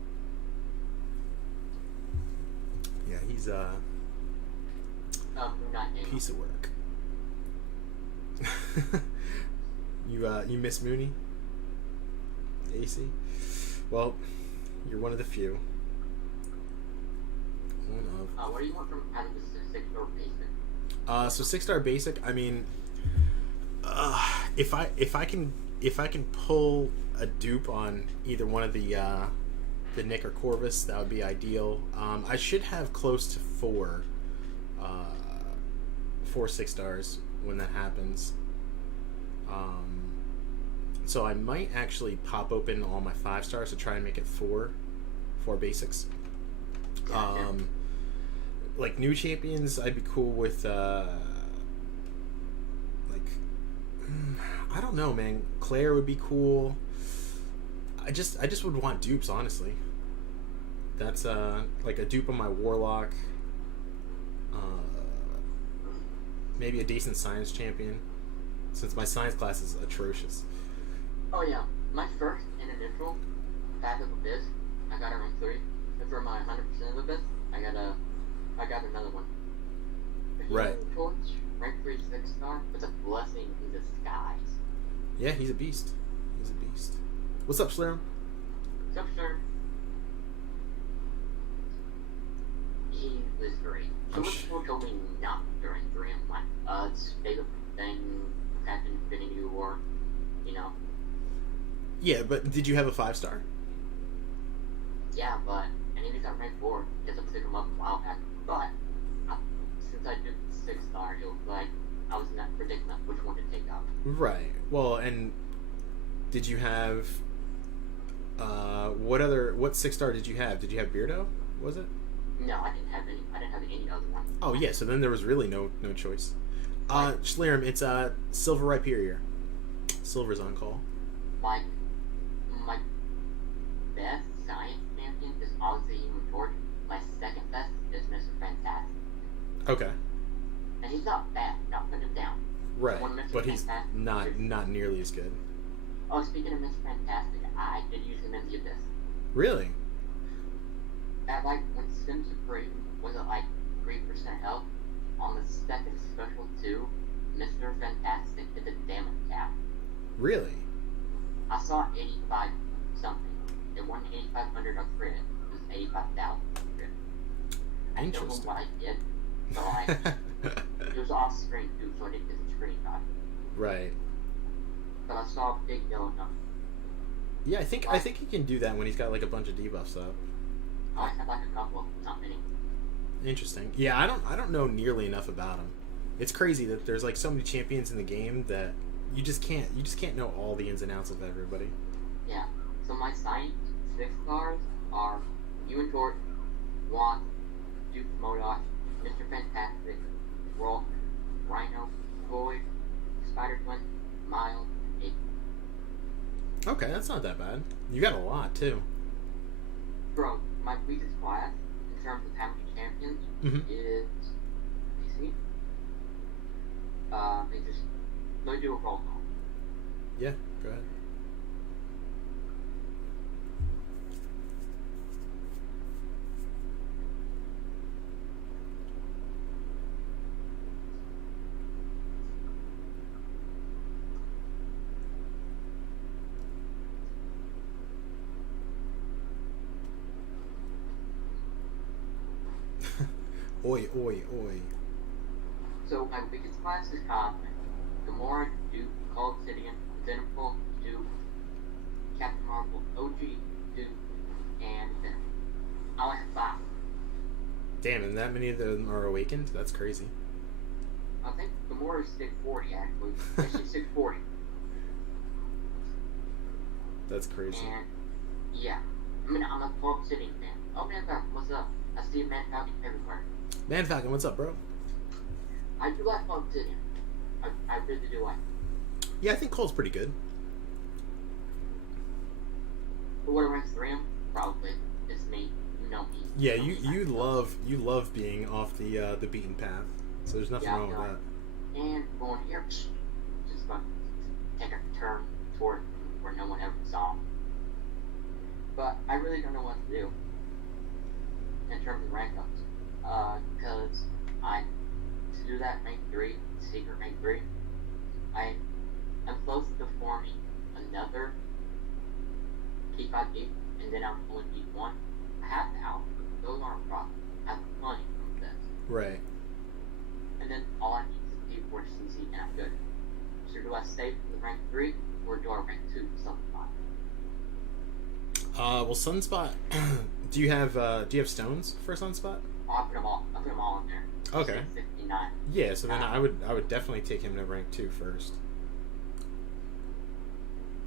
Yeah, he's piece of work. You miss Mooney? AC? Well, you're one of the few. What do you want from out of the 6-star basic? So 6-star basic. I mean, if I can pull a dupe on either one of the Nick or Corvus, that would be ideal. I should have close to 4 6-stars when that happens. So I might actually pop open all my 5-stars to try and make it 4 basics. Like new champions, I'd be cool with like I don't know, man. Claire would be cool. I just would want dupes, honestly. That's like a dupe on my warlock. Uh, maybe a decent science champion, since my science class is atrocious. Oh yeah, my first and initial path of Abyss, I got a rank 3. And for my 100% of Abyss, I got another one. Right. Torch, rank 3 6-star. It's a blessing in disguise. Yeah, he's a beast. He's a beast. What's up, Slurm? So sure. He was great. So much people told me not during 3. I'm like, it's favorite thing, Captain Infinity War, you know. Yeah, but did you have a 5-star? Yeah, but I need to got rank 4 because I took him up a while back. But since I did 6-star, it was like I was in that predicament which one to take out. Right. Well, and did you have what 6-star did you have? Did you have Beardo? Was it? No, I didn't have any other one. Oh yeah, so then there was really no choice. Schlarium, it's Silver Rhyperior. Silver's on call. My best science champion is obviously Human Torch. My second best is Mr. Fantastic. Okay. And he's not bad, not putting him down. Right, When Mr. but he's Fantastic- not nearly as good. Oh, speaking of Mr. Fantastic, I did use him in the Abyss. Really? At like when Sim Supreme was at like 3% health, on the second special 2, Mr. Fantastic hit the damage cap. Really? I saw 85 something. It wasn't 8,500 on crit. It was 85,000 on crit. I don't know Interesting. what I did. So it was off screen too, so I didn't get the screenshot. Right. But I saw a big yellow number. Yeah, I think he can do that when he's got like a bunch of debuffs up. I had like a couple, not many. Interesting. Yeah, I don't know nearly enough about him. It's crazy that there's like so many champions in the game that you just can't know all the ins and outs of everybody. Yeah. So my science 6-stars are Human Torch, Wasp, Duke Modoc, Mr. Fantastic, Rolk, Rhino, Void, Spider Twin, Miles, and Ape. Okay, that's not that bad. You got a lot too. Bro, my weakest class in terms of how many champions is PC. They do a roll call. Yeah, go ahead. Oi, oi, oi. So my biggest class is Cosmic. Gamora, Duke, Cold Obsidian, Zenithal, Duke, Captain Marvel, OG, Duke, and Venom. I only have 5. Damn, and that many of them are awakened? That's crazy. I think Gamora is 640 actually. Yeah, she's 640. That's crazy. And yeah. I mean, I'm a Cold Obsidian fan. Oh man, what's up? I see a Man Falcon everywhere. Man Falcon, what's up, bro? I do like Cold Obsidian. I really do like it. Yeah, I think Cole's pretty good. But what ranks 3 him? Probably. It's me. You know me. Yeah, know you me. love being off the beaten path. So there's nothing wrong with that. And going here, just fucking take a turn toward where no one ever saw. But I really don't know what to do in terms of rank ups. Because to do that rank 3, secret rank 3, I'm close to forming another P5 beat, and then I'm only beat 1. I have to out. Those aren't a problem. I have money from this. Right. And then all I need is P4 CC and I'm good. So do I stay with rank 3 or do I rank 2 Sunspot? Well, Sunspot. do you have stones for Sunspot? I'll put them all in there. Okay. 69. Yeah, so then I would definitely take him to rank 2 first.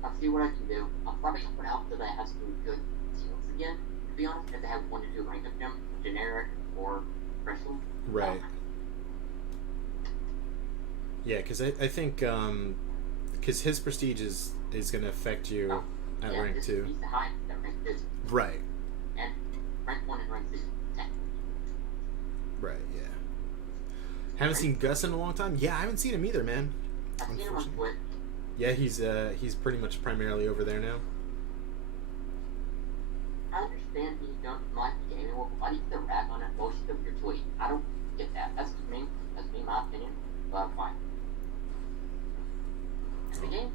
I'll see what I can do. I'll probably put out that I have some good skills again. To be honest, if they have 1 to 2 rank of them, generic or crystal. Right. Yeah, because I think because his prestige is going to affect you at rank 2. He's the highest at rank 2. Right. And rank 1 and rank 2 is 10. Right, yeah. Haven't seen Gus in a long time? Yeah, I haven't seen him either, man. I've seen him on Twitch. Yeah, he's pretty much primarily over there now. I understand you don't like the gaming world, but why do you get the rap on it most of your tweet? I don't get that. That's me, my opinion, but fine. And the game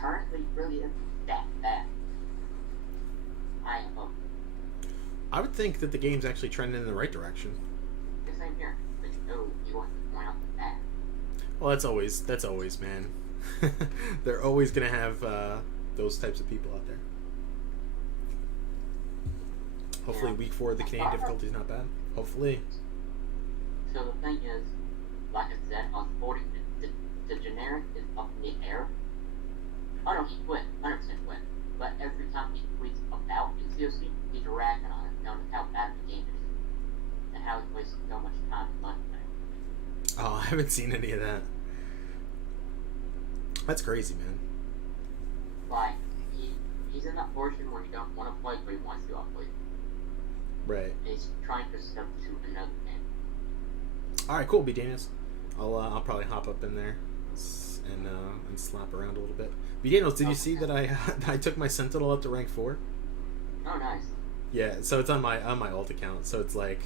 currently really isn't that bad. I am hoping. I would think that the game's actually trending in the right direction. The same here, but no, you want to point out the bad. Well, that's always, man. They're always gonna have those types of people out there. Hopefully, Yeah. week 4 the Canadian difficulty is not bad. Hopefully. So the thing is, like I said, on 40, the generic is up in the air. Oh no, he quit, 100% quit. But every time he tweets about UCOC, he's ragging on it, telling us how bad the game is, and how he's wasting so much time and money. Oh, I haven't seen any of that. That's crazy, man. Like, he's in that portion where he don't want to play, but he wants to play. Right. And he's trying to step to another game. All right, cool, B. Daniels. I'll probably hop up in there and slap around a little bit. B. Daniels, did you see that I took my Sentinel up to rank 4? Oh, nice. Yeah, so it's on my alt account. So it's like,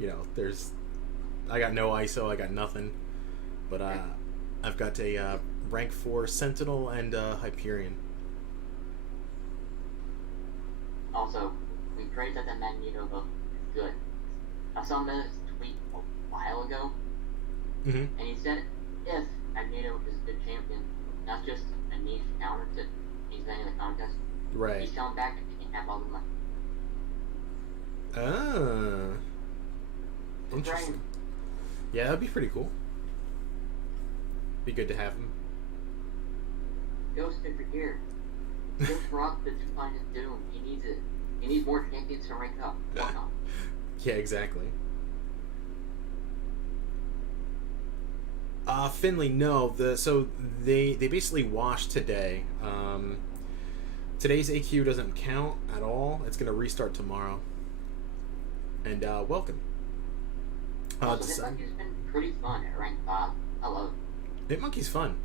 I got no ISO, I got nothing, but I've got a rank 4 Sentinel and Hyperion. Also, we praise that the Magneto book is good. I saw him tweet a while ago, and he said if Magneto is a good champion, not just a niche counter to he's winning the contest, Right. he's coming back and he can have all the money. Ah. Interesting. Yeah, that'd be pretty cool. Be good to have him. Ghost over here. Ghost Rock the finest Doom. He needs it. He needs more champions to rank up. Why not? Yeah, exactly. Finley, no. So they basically washed today. Today's AQ doesn't count at all. It's gonna restart tomorrow. And welcome. So this monkey's been pretty fun at rank 5. I love it. Hitmonkey's fun.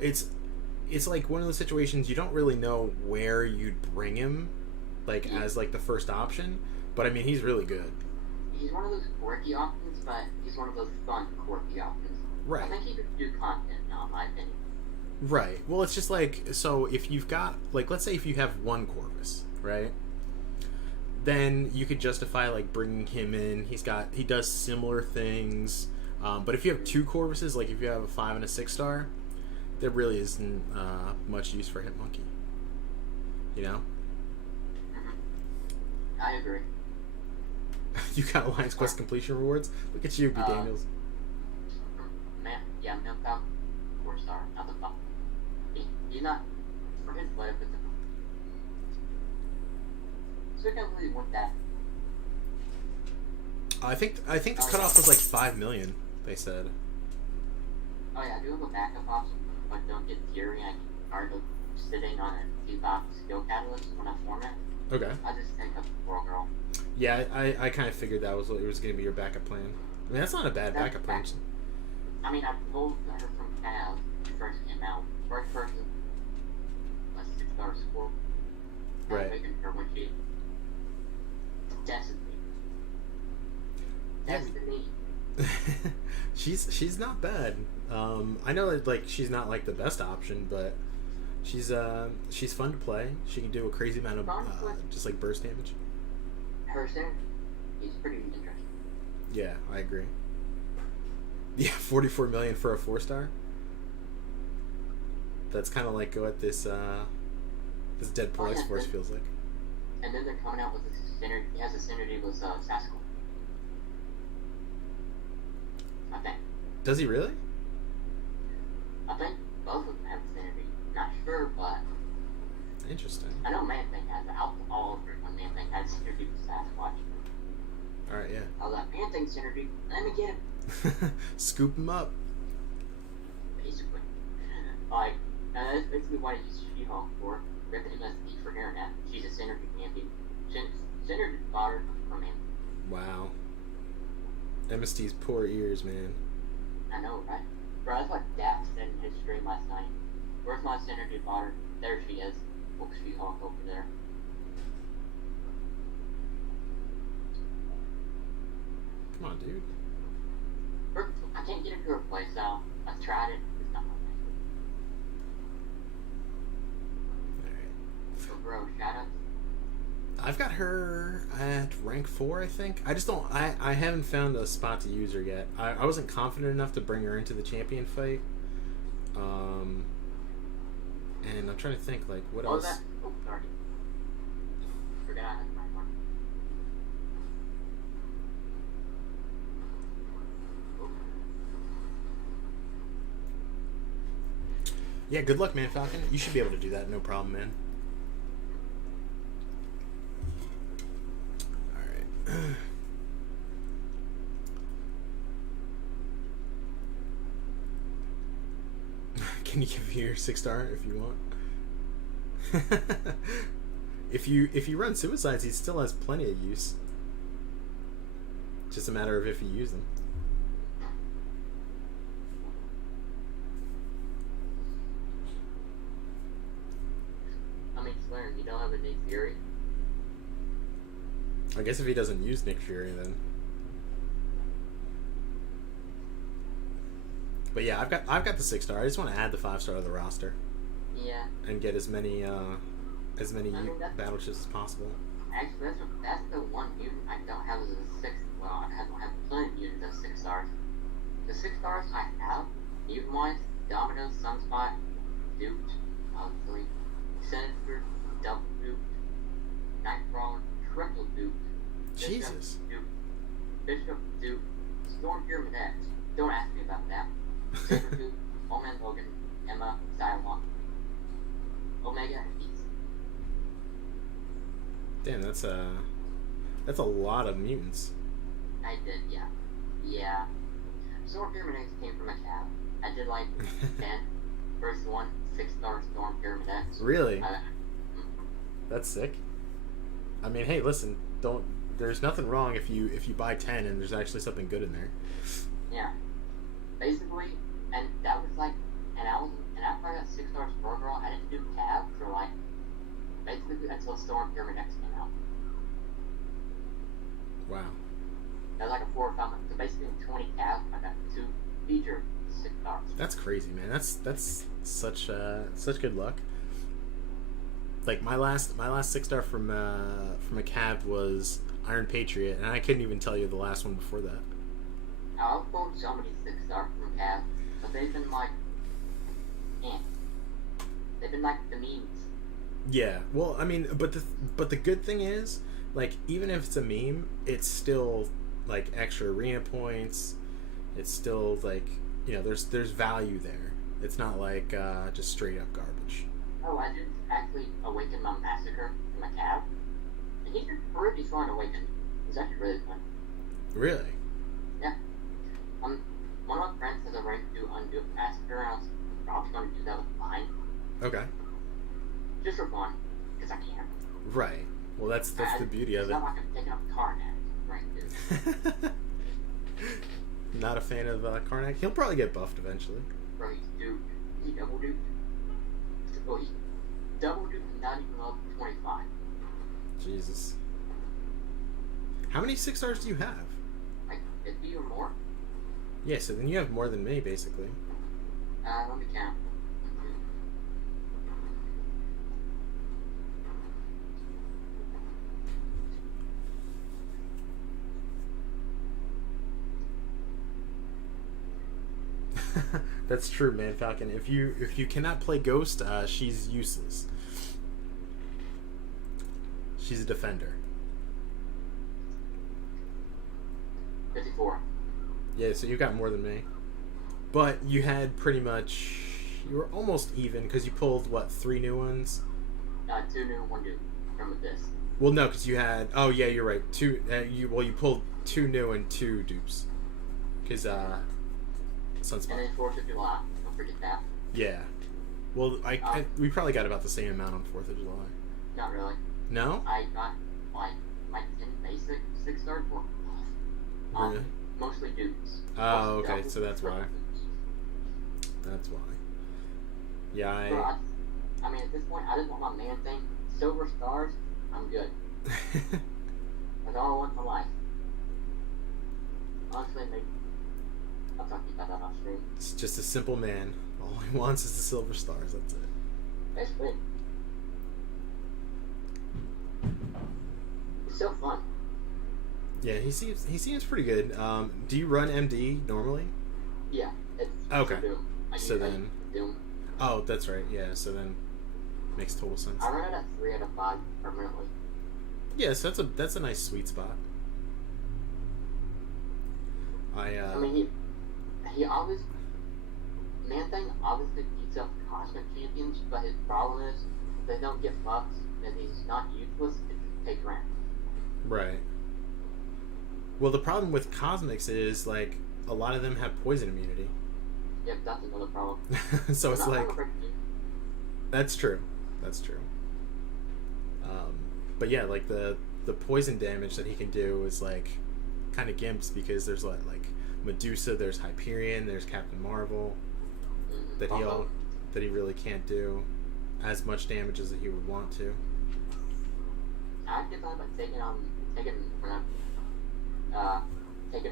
It's like one of those situations you don't really know where you'd bring him, like as like the first option. But I mean, he's really good. He's one of those quirky options, but he's one of those fun quirky options. Right. I think he could do content now, in my opinion. Right. Well, it's just like, so if you've got, like, let's say if you have one Corvus, right? Then you could justify like bringing him in. He does similar things. But if you have 2 Corvuses, like if you have a 5 and a 6 star, there really isn't much use for Hitmonkey. You know? I agree. You got Alliance Quest completion rewards? Look at you, B. Daniels. Man, yeah, Milk Out 4 star, not the 5. He's not for his play, but so I can't really want that. I think the cutoff was like 5 million. They said. Oh yeah, I do have a backup option, but don't get Fury. I are sitting on a debuff skill catalyst when I format. Okay. I just take up World Girl. Yeah, I kind of figured that was what it was going to be your backup plan. I mean, that's not a bad backup plan. I mean, I pulled her from Cav when she first came out. First person, a 6-star score. Right. Making her when she Destiny. She's not bad. I know that like she's not like the best option, but she's fun to play. She can do a crazy amount of just like burst damage. Her thing is pretty interesting. Yeah, I agree. Yeah, 44 million for a 4-star. That's kind of like what this Deadpool X-Force feels like. And then they're coming out with this synergy. He has a synergy with Sasquatch. I think. Does he really? I think both of them have a synergy. Not sure, but interesting. I know Man Thing has all over it when Man Thing has synergy with Sasquatch. Alright, yeah. I was like, Man Thing synergy, let me get him. Scoop him up. Basically. Like, And that's basically what I use She-Hulk for. We have the MSP for internet. She's a synergy champion. Synergy daughter for man. Wow. MST's poor ears, man. I know, right? Bro, that's what Dax said in his stream last night. Where's my synergy daughter? There she is. Look, She-Hulk over there. Come on, dude. I can't get into her playstyle. I've tried it. It's not my thing. Alright. So, bro, shoutouts. I've got her at rank 4, I think. I just don't... I haven't found a spot to use her yet. I wasn't confident enough to bring her into the champion fight. And I'm trying to think, like, what else? That? Oh, sorry. Forgot I had my one. Yeah, good luck, man, Falcon. You should be able to do that, no problem, man. Alright. Can you give me your 6-star if you want? if you run suicides, he still has plenty of use. Just a matter of if you use them. I mean, Slayer, you don't have a Nick Fury? I guess if he doesn't use Nick Fury, then. But yeah, I've got the 6-star. I just want to add the 5-star to the roster. Yeah. And get as many battle chips as possible. Actually, that's the one mutant I don't have as a 6. Well, I don't have plenty of mutants of 6 stars. The 6 stars I have, mutant-wise, Domino, Sunspot, Duped, obviously, Sinister, Double Duped, Nightcrawler, Triple Duped, Jesus. Bishop Duped, Storm Pyramid X. Don't ask me about that. Saber Duped, Old Man Logan, Emma, Psylocke, Omega, and Beast. Damn, that's a lot of mutants. I did, yeah. Yeah. Storm Pyramid X came from a cab. I did like 10. First one, 6-star Storm Pyramid X. Really? That's sick. I mean, hey, listen, there's nothing wrong if you buy 10 and there's actually something good in there. Yeah. Basically, and that was like, and after I got 6-star Store Girl, I didn't do cab for like, basically until Storm Pyramid X came out. Wow. That was like a 4 or 5 months. So basically, 20 cabs, I got 2 feature 6 stars. That's crazy, man. That's such good luck. Like my last 6-star from a cab was Iron Patriot, and I couldn't even tell you the last one before that. I've pulled so many 6-star from cabs, but they've been like, they've been like the memes. Yeah. Well, I mean, but the good thing is, like, even if it's a meme, it's still like extra arena points. It's still like, you know, there's value there. It's not like just straight up garbage. Oh, I did actually awaken my massacre in my cab. And he's pretty fun awakened. It's actually really fun. Really? Yeah. One of my friends has a rank to undo massacre, and I was probably going to do that with mine. Okay. Just for fun, because I can. Right. Well, that's the beauty of it. It's not like I'm taking up Karnak, right, dude. Not a fan of Karnak. He'll probably get buffed eventually. Bro, he's duped. He double duped. Well, he's double duped and not even level 25. Jesus. How many 6-stars do you have? Like 50 or more? Yeah, so then you have more than me, basically. Let me count. That's true, man, Falcon. If you cannot play Ghost, she's useless. She's a defender. 54. Yeah, so you got more than me. But you had pretty much... You were almost even, because you pulled, what, 3 new ones? 2 new, 1 dupe from this. Well, no, because you had... Oh, yeah, you're right. You pulled 2 new and 2 dupes. Because, Sunspot. And then 4th of July. Don't forget that. Yeah. Well, we probably got about the same amount on 4th of July. Not really. No? I got like my 10 basic 6-star were Really? mostly dudes. Oh, Mostly okay, doubles, so that's why. dudes. That's why. Yeah, I mean, at this point, I just want my man thing. Silver stars, I'm good. That's all I want in my life. Honestly, maybe I'll talk to you about that off stream. It's just a simple man. All he wants is the silver stars. That's it. Basically. It's so fun. Yeah, he seems pretty good. Do you run MD normally? Yeah, it's okay. Doom. So then, Doom. Oh, that's right. Yeah, so then makes total sense. I run it at 3 out of 5 permanently. Yeah, so that's a nice sweet spot. I mean, he always man thing obviously beats up cosmic champions, but his problem is they don't get fucked, and he's not useless if you take rank. Right. Well, the problem with cosmics is like a lot of them have poison immunity. Yep, that's another problem. So it's like that's true. That's true. But yeah, like the poison damage that he can do is like kind of gimps because there's like Medusa, there's Hyperion, there's Captain Marvel that he really can't do as much damage as he would want to. I could thought about taking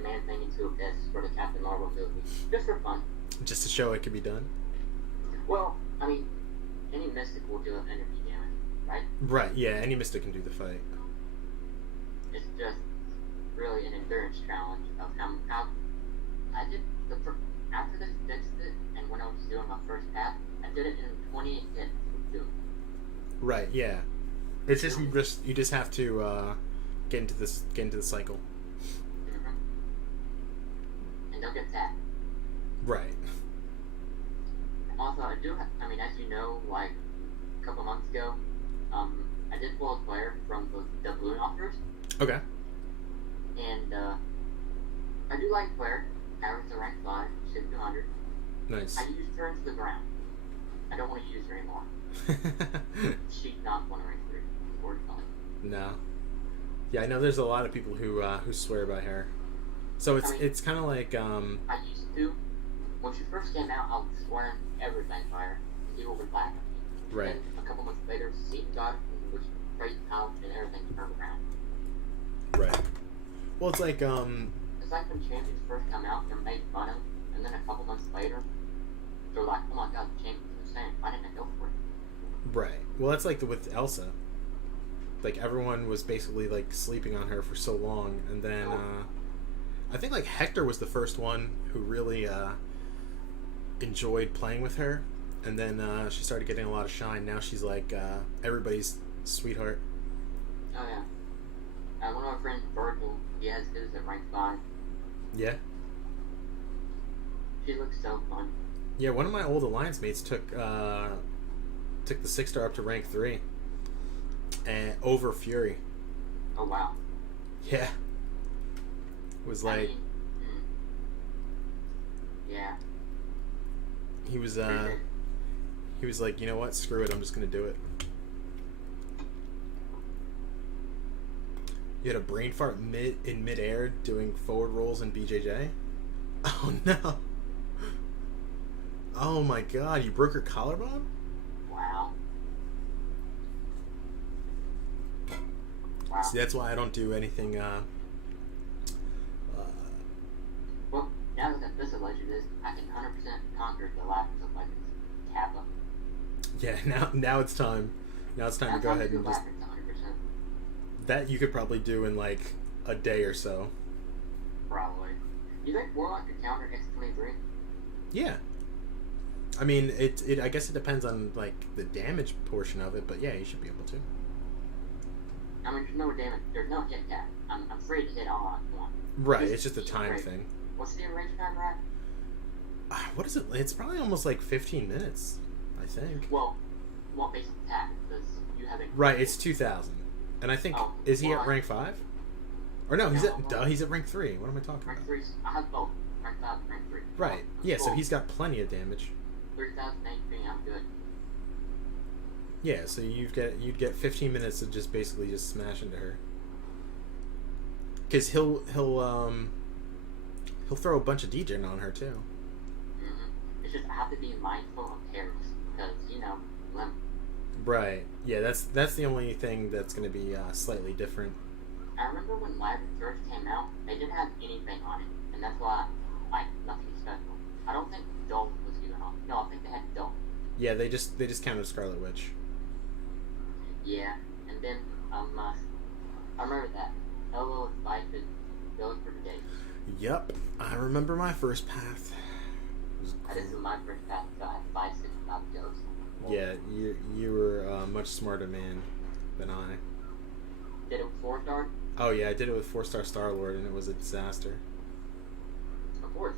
Man Thing into Abyss for the Captain Marvel movie, just for fun. Just to show it can be done. Well, I mean, any Mystic will do energy damage, right? Right. Yeah, any Mystic can do the fight. It's just really an endurance challenge of how I did after this fixed it, and when I was doing my first path, I did it in 28 hits with Doom. Right. Yeah. It's just you just have to get into the cycle. Mm-hmm. And don't get tapped. Right. Also, I mean, as you know, like a couple months ago, I did pull a player from the balloon offers. Okay. And I do like player. Average the rank 5, 6-200. Nice. I used her into the ground. I don't want to use her anymore. She's not one of rank 3. Unfortunately. No. Yeah, I know there's a lot of people who swear by her. So it's kind of like I used to. When she first came out, I was swearing everything by her. People would laugh at me. Right. And a couple months later, Seton got it, which great out and everything turned around. Right. Well, it's like It's like when champions first come out, they're made fun of, and then a couple months later, they're like, "Oh my god, the champion's insane! Why didn't I go for it?" Right. Well, that's like with Elsa. Like everyone was basically like sleeping on her for so long, and then I think like Hector was the first one who really enjoyed playing with her, and then she started getting a lot of shine. Now she's like everybody's sweetheart. Oh yeah. One of my friends, Virgil, he has his at rank 5. Yeah. She looks so fun. Yeah, one of my old alliance mates took the 6-star up to rank 3, and over Fury. Oh wow. Yeah. It was like yeah. He was like, you know what? Screw it. I'm just gonna do it. You had a brain fart in midair doing forward rolls in BJJ. Oh no. Oh my god! You broke your collarbone. Wow. See, that's why I don't do anything. Well, now that this legend is, I can 100% conquer the last of legends. Kappa. Yeah. Now it's time. Now it's time to go ahead and just. 100%. That you could probably do in like a day or so. Probably. You think Warlock could counter X-23? Yeah. I mean, it. I guess it depends on like the damage portion of it, but yeah, you should be able to. I mean, there's no damage. There's no hit cap. I'm free to hit all I want. Right. It's just a time thing. What's the range time, right? What is it? It's probably almost like 15 minutes, I think. Well, basic attack because you have a. Right. It's 2,000. And I think is he at rank 5? Or no, he's at rank 3. What am I talking about? Rank 3. I have both. Rank 5 and rank 3. Right. Yeah, so he's got plenty of damage. 3,000 HP, I'm good. Yeah, so you'd get 15 minutes to just basically just smash into her. Because he'll throw a bunch of degen on her too. It's just I have to be mindful of pairs because limp. Right. Yeah, that's the only thing that's going to be slightly different. I remember when Live first came out, they didn't have anything on it, and that's why nothing special. I don't think Dole was given on. No, I think they had Dole. Yeah, they just counted Scarlet Witch. Yeah, and then I remember that. LOL is life is those for the days. Yep, I remember my first path. That is my first path, so I had 565 goes. Yeah, you were a much smarter man than I. Did it with 4-star? Oh yeah, I did it with 4-star Star-Lord, and it was a disaster. Of course.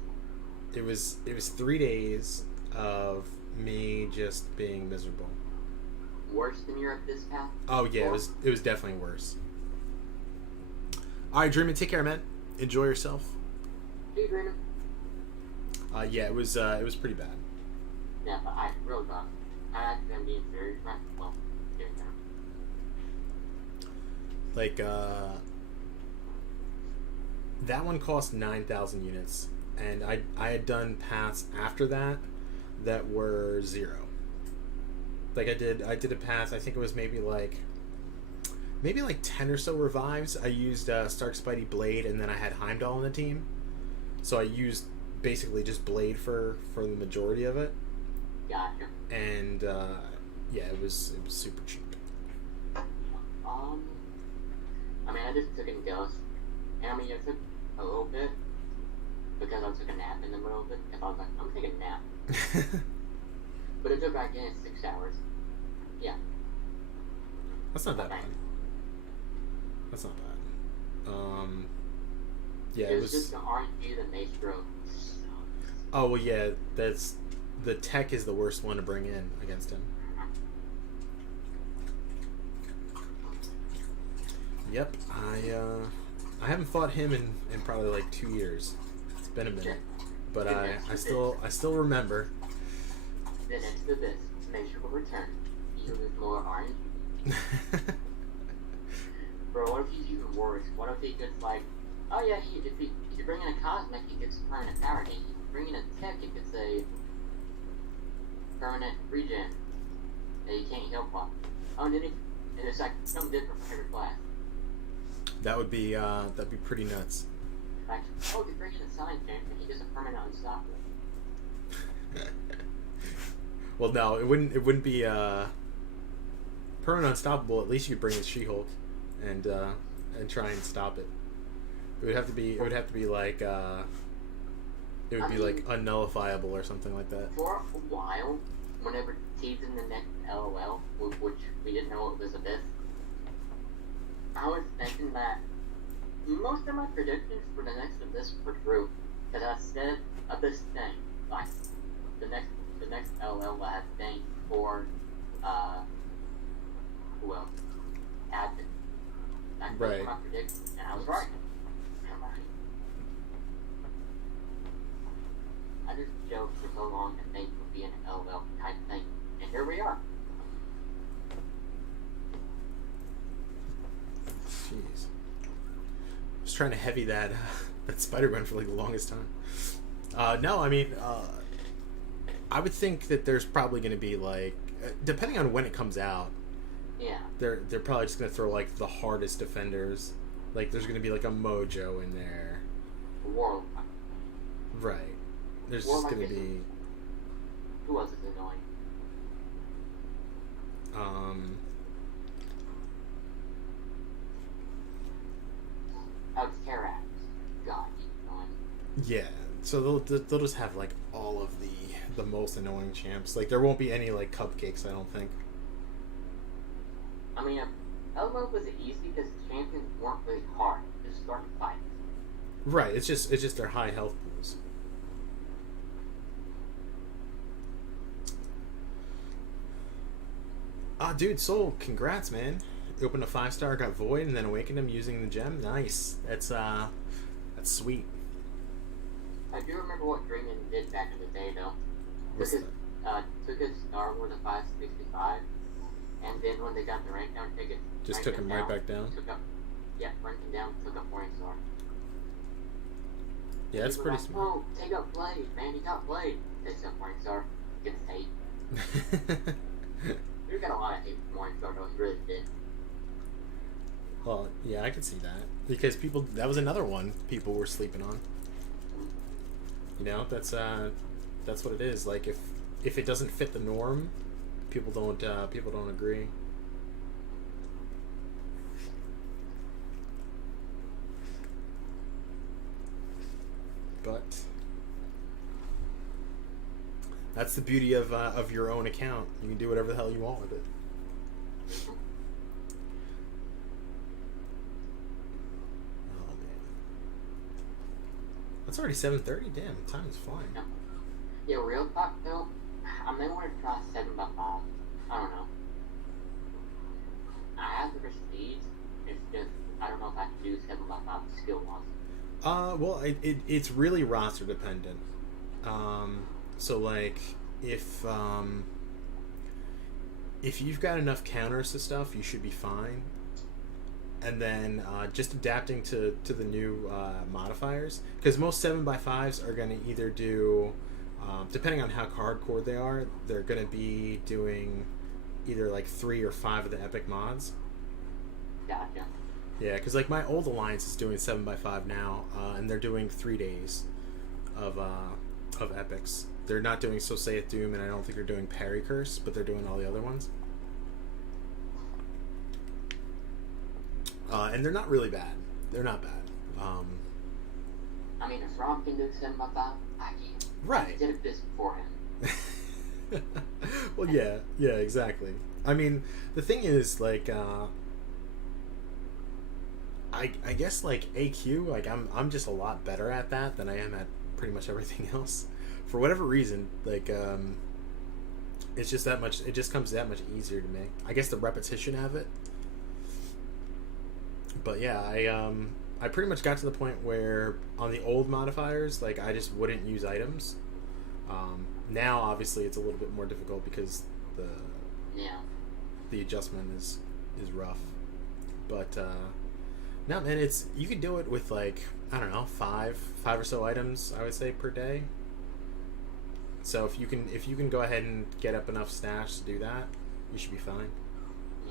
It was 3 days of me just being miserable. Worse than your this path? Oh yeah, it was definitely worse. All right, Dreamin', take care, man. Enjoy yourself. Dude, Dreamin'. Yeah, it was pretty bad. Yeah, but I really thought I actually am being serious right. Well, here now. Like that one cost 9,000 units, and I had done paths after that were 0. Like I did a path. I think it was maybe like 10 or so revives. I used Stark Spidey Blade, and then I had Heimdall on the team, so I used basically just Blade for the majority of it. Gotcha. And yeah, it was super cheap. I mean, I just took in Ghost, and I mean, I took a little bit because I took a nap in the middle of it. Because I was like, I'm taking a nap. But it took back in 6 hours. Yeah. That's not that bad. That's not bad. Yeah, it was just the RNG that made stroke. Oh well, yeah. That's the tech is the worst one to bring in against him. Yep, I haven't fought him in probably like 2 years. It's been a minute, but I still remember. Then into this, make sure we'll return. You with more RNG. Bro, what if he's even worse? What if he gets like, oh yeah, if you bring in a cosmic, he gets permanent power gain. If you bring in a tech, it gets a permanent regen that you can't heal from. Oh, did he? And it's like something different for every class. That'd be pretty nuts. Like, oh, if you bring in a sign champion, he gets a permanent unstoppable. Well, no, it wouldn't be permanent unstoppable. At least you could bring in She-Hulk and try and stop it. It would have to be like like unnullifiable or something like that. For a while, whenever teasing the next LOL, which we didn't know it was Abyss, I was thinking that most of my predictions for the next Abyss were true. Because I said Abyss thing, like the next LOL will have thing for who else? Advent. That was my prediction, and I was right. I just joked for so long that things would be an LOL type thing, and here we are. Jeez. I was trying to heavy that Spider-Man for like the longest time. No, I mean, I would think that there's probably going to be like, depending on when it comes out. Yeah. They're probably just going to throw like the hardest defenders. Like there's going to be like a Mojo in there. Warlock. Right. There's Warlock just going to be. Who else is annoying? Oh, Karax. God, he's annoying. Yeah. So they'll just have like all of the most annoying champs. Like there won't be any like cupcakes, I don't think. I mean, LOL was easy because the champions weren't really hard. Just start fights. Right. It's just their high health pools. Ah, dude, Soul, congrats, man. You opened a 5-star, got Void, and then awakened him using the gem. Nice. That's sweet. I do remember what Dreamin' did back in the day, though. What's Took his Star Wars to 565, And then when they got the rank down tickets, Just took him right back down? Ranked him down, took up Morningstar. Yeah, that's pretty like, smart. Oh, take up Blade, man, he got Blade. Takes up Morningstar, gets hate. You got a lot of hate for Morningstar, though, he really did. Well, yeah, I could see that. Because that was another one people were sleeping on. You know, that's what it is. Like, if it doesn't fit the norm, people don't agree. But that's the beauty of your own account. You can do whatever the hell you want with it. Oh man, that's already 7:30. Damn, time is flying. Yeah, real talk though, I may want to try 7x5. I don't know. I have the prestige. It's just I don't know if I can do 7x5 skill wise. Well, it's really roster dependent. So like if you've got enough counters to stuff, you should be fine. And then just adapting to the new modifiers, because most 7x5s are going to either do, depending on how hardcore they are, they're going to be doing either like 3 or 5 of the epic mods. Gotcha. Yeah, because like my old alliance is doing 7x5 now, and they're doing 3 days of epics. They're not doing So Saith Doom, and I don't think they're doing Parry Curse, but they're doing all the other ones. And they're not really bad. They're not bad. I mean, if Rob can do 7x5, I can. Right. I did this before him. Well, yeah, exactly. I mean, the thing is, like, I guess like AQ, like I'm just a lot better at that than I am at pretty much everything else. For whatever reason, like it's just that much. It just comes that much easier to me. I guess the repetition of it. But yeah, I pretty much got to the point where on the old modifiers, like I just wouldn't use items. Now obviously it's a little bit more difficult because the adjustment is rough. But no, man, you could do it with like, I don't know, five or so items, I would say, per day. So if you can go ahead and get up enough stash to do that, you should be fine.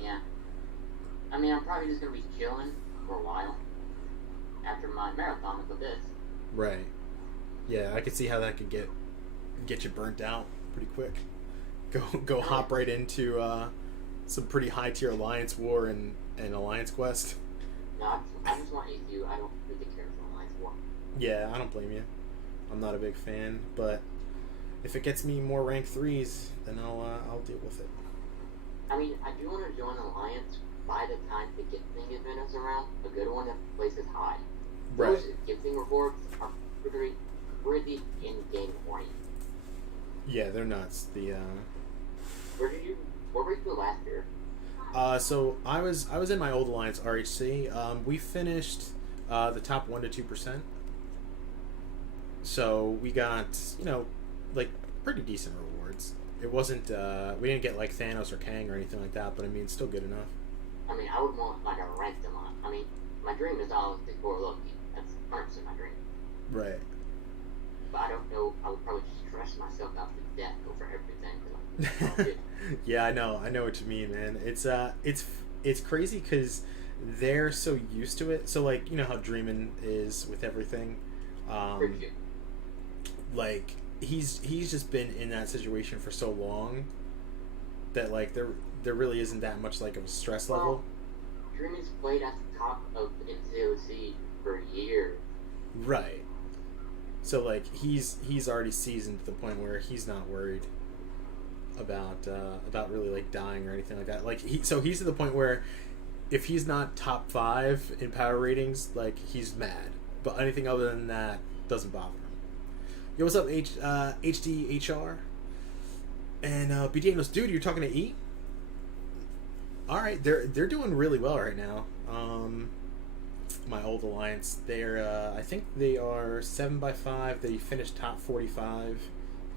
Yeah. I mean, I'm probably just gonna be chilling for a while after my marathon with this. Right. Yeah, I could see how that could get you burnt out pretty quick. Go hop right into some pretty high tier Alliance War and Alliance Quest. No, I just want AQ. I don't really care for Alliance War. Yeah, I don't blame you. I'm not a big fan, but if it gets me more rank 3s, then I'll deal with it. I mean, I do want to join Alliance by the time the gifting event is around. A good one that places high. Right. Those gifting rewards are pretty in-game oriented. Yeah, they're nuts. What were you doing last year? So I was in my old Alliance RHC. We finished the top 1 to 2%. So we got, like pretty decent rewards. It wasn't we didn't get like Thanos or Kang or anything like that, but I mean, still good enough. I mean, I would want like a ranked Alliance. I mean, my dream is obviously for Loki. That's 100% my dream. Right. But I don't know. I would probably stress myself out to death over everything. Yeah, I know what you mean, man. It's crazy because they're so used to it. So like, you know how Dreamin' is with everything. Like he's just been in that situation for so long that like there really isn't that much like of a stress level. Dreamin's played at the top of the NCOC for years. Right. So like he's already seasoned to the point where he's not worried about really like dying or anything like that. Like he's to the point where if he's not top 5 in power ratings, like he's mad. But anything other than that doesn't bother him. Yo, what's up, HDHR? And BDnos, dude, you're talking to E? All right, they're doing really well right now. My old alliance, I think they are 7x5. They finished top 45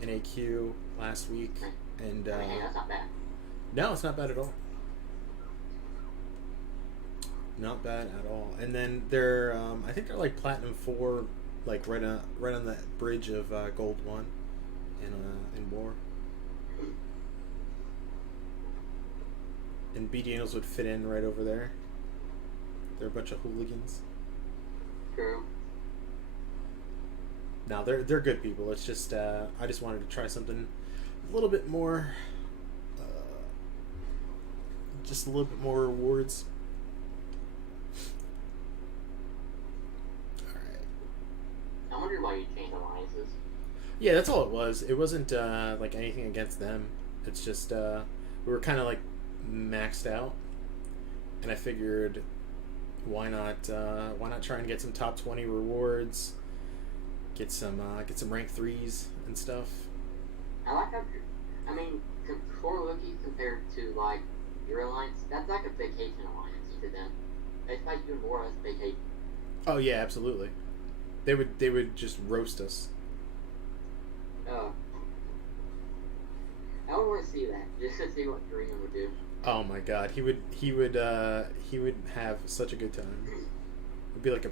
in AQ last week, and that's not bad. no, it's not bad at all. Not bad at all. And then they're, I think they're like Platinum 4, like right on the bridge of Gold 1 in War. And BD Angels would fit in right over there. They're a bunch of hooligans. True. No, they're good people. It's just I just wanted to try something a little bit more, just a little bit more rewards. All right. I wonder why you changed alliances. Yeah, that's all it was. It wasn't like anything against them. It's just we were kind of like maxed out, and I figured why not try and get some top 20 rewards. Get some rank 3s and stuff. I like how, I mean, for rookies compared to like your alliance, that's like a vacation alliance to them. It's like doing more or less vacation. Oh yeah, absolutely. They would just roast us. Oh. I would want to see that just to see what Dream would do. Oh my god, he would have such a good time. It'd be like a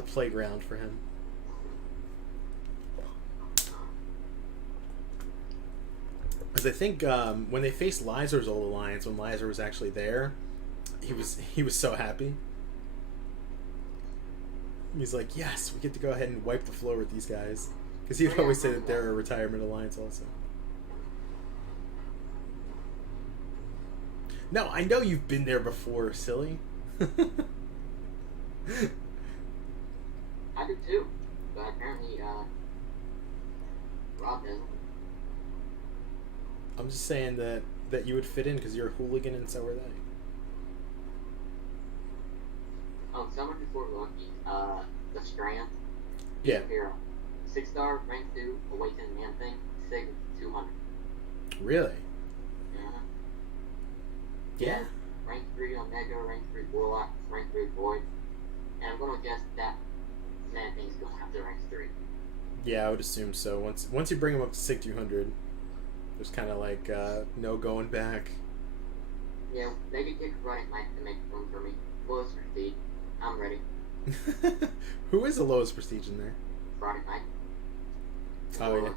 playground for him. Because I think when they faced Lyser's old alliance, when Lyser was actually there, he was so happy. He's like, yes, we get to go ahead and wipe the floor with these guys. Because he'd always say that they're a retirement alliance also. No, I know you've been there before, silly. I do too, but apparently Rob doesn't. I'm just saying that you would fit in because you're a hooligan and so are they. Someone before Lucky, the Strand. Yeah. Hero. 6-star, rank 2, Awakened Man Thing, Sig 200. Really? Uh-huh. Yeah. Rank 3 Omega, rank 3 Warlock, rank 3 Void. And I'm gonna guess that Man Thing's going after rank 3. Yeah, I would assume so. Once you bring him up to Sig 200, there's kind of like no going back. Yeah, they could kick right Mike to make room for me. Lowest prestige. I'm ready. Who is the lowest prestige in there? Friday Mike. Oh, yeah.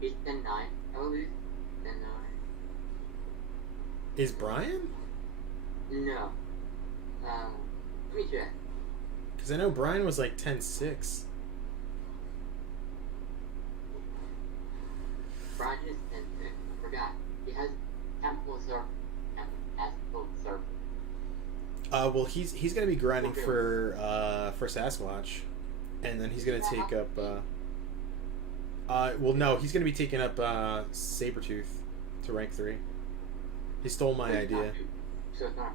He's 10-9. I believe. 10-9. Is Brian? No. Let me check. Because I know Brian was like 10-6. Brian is 10-6. I forgot. He has Temple Surf. Temple Surf. Well, he's gonna be grinding for Sasquatch, and then he's gonna take up. Well, no, he's gonna be taking up Sabretooth to rank 3. He stole my idea. So it's not.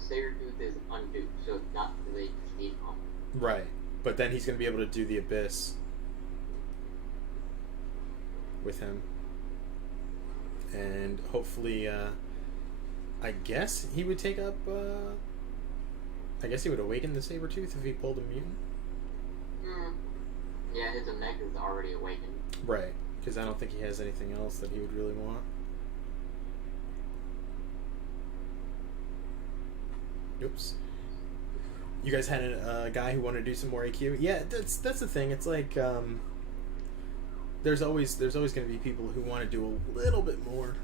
Sabretooth is undue, so it's not really prestige on. Right, but then he's gonna be able to do the Abyss with him, and hopefully, I guess he would take up. I guess he would awaken the Sabretooth if he pulled a mutant. Yeah, his Omega's already awakened. Right, because I don't think he has anything else that he would really want. Oops. You guys had a guy who wanted to do some more AQ. Yeah, that's the thing. It's like there's always going to be people who want to do a little bit more.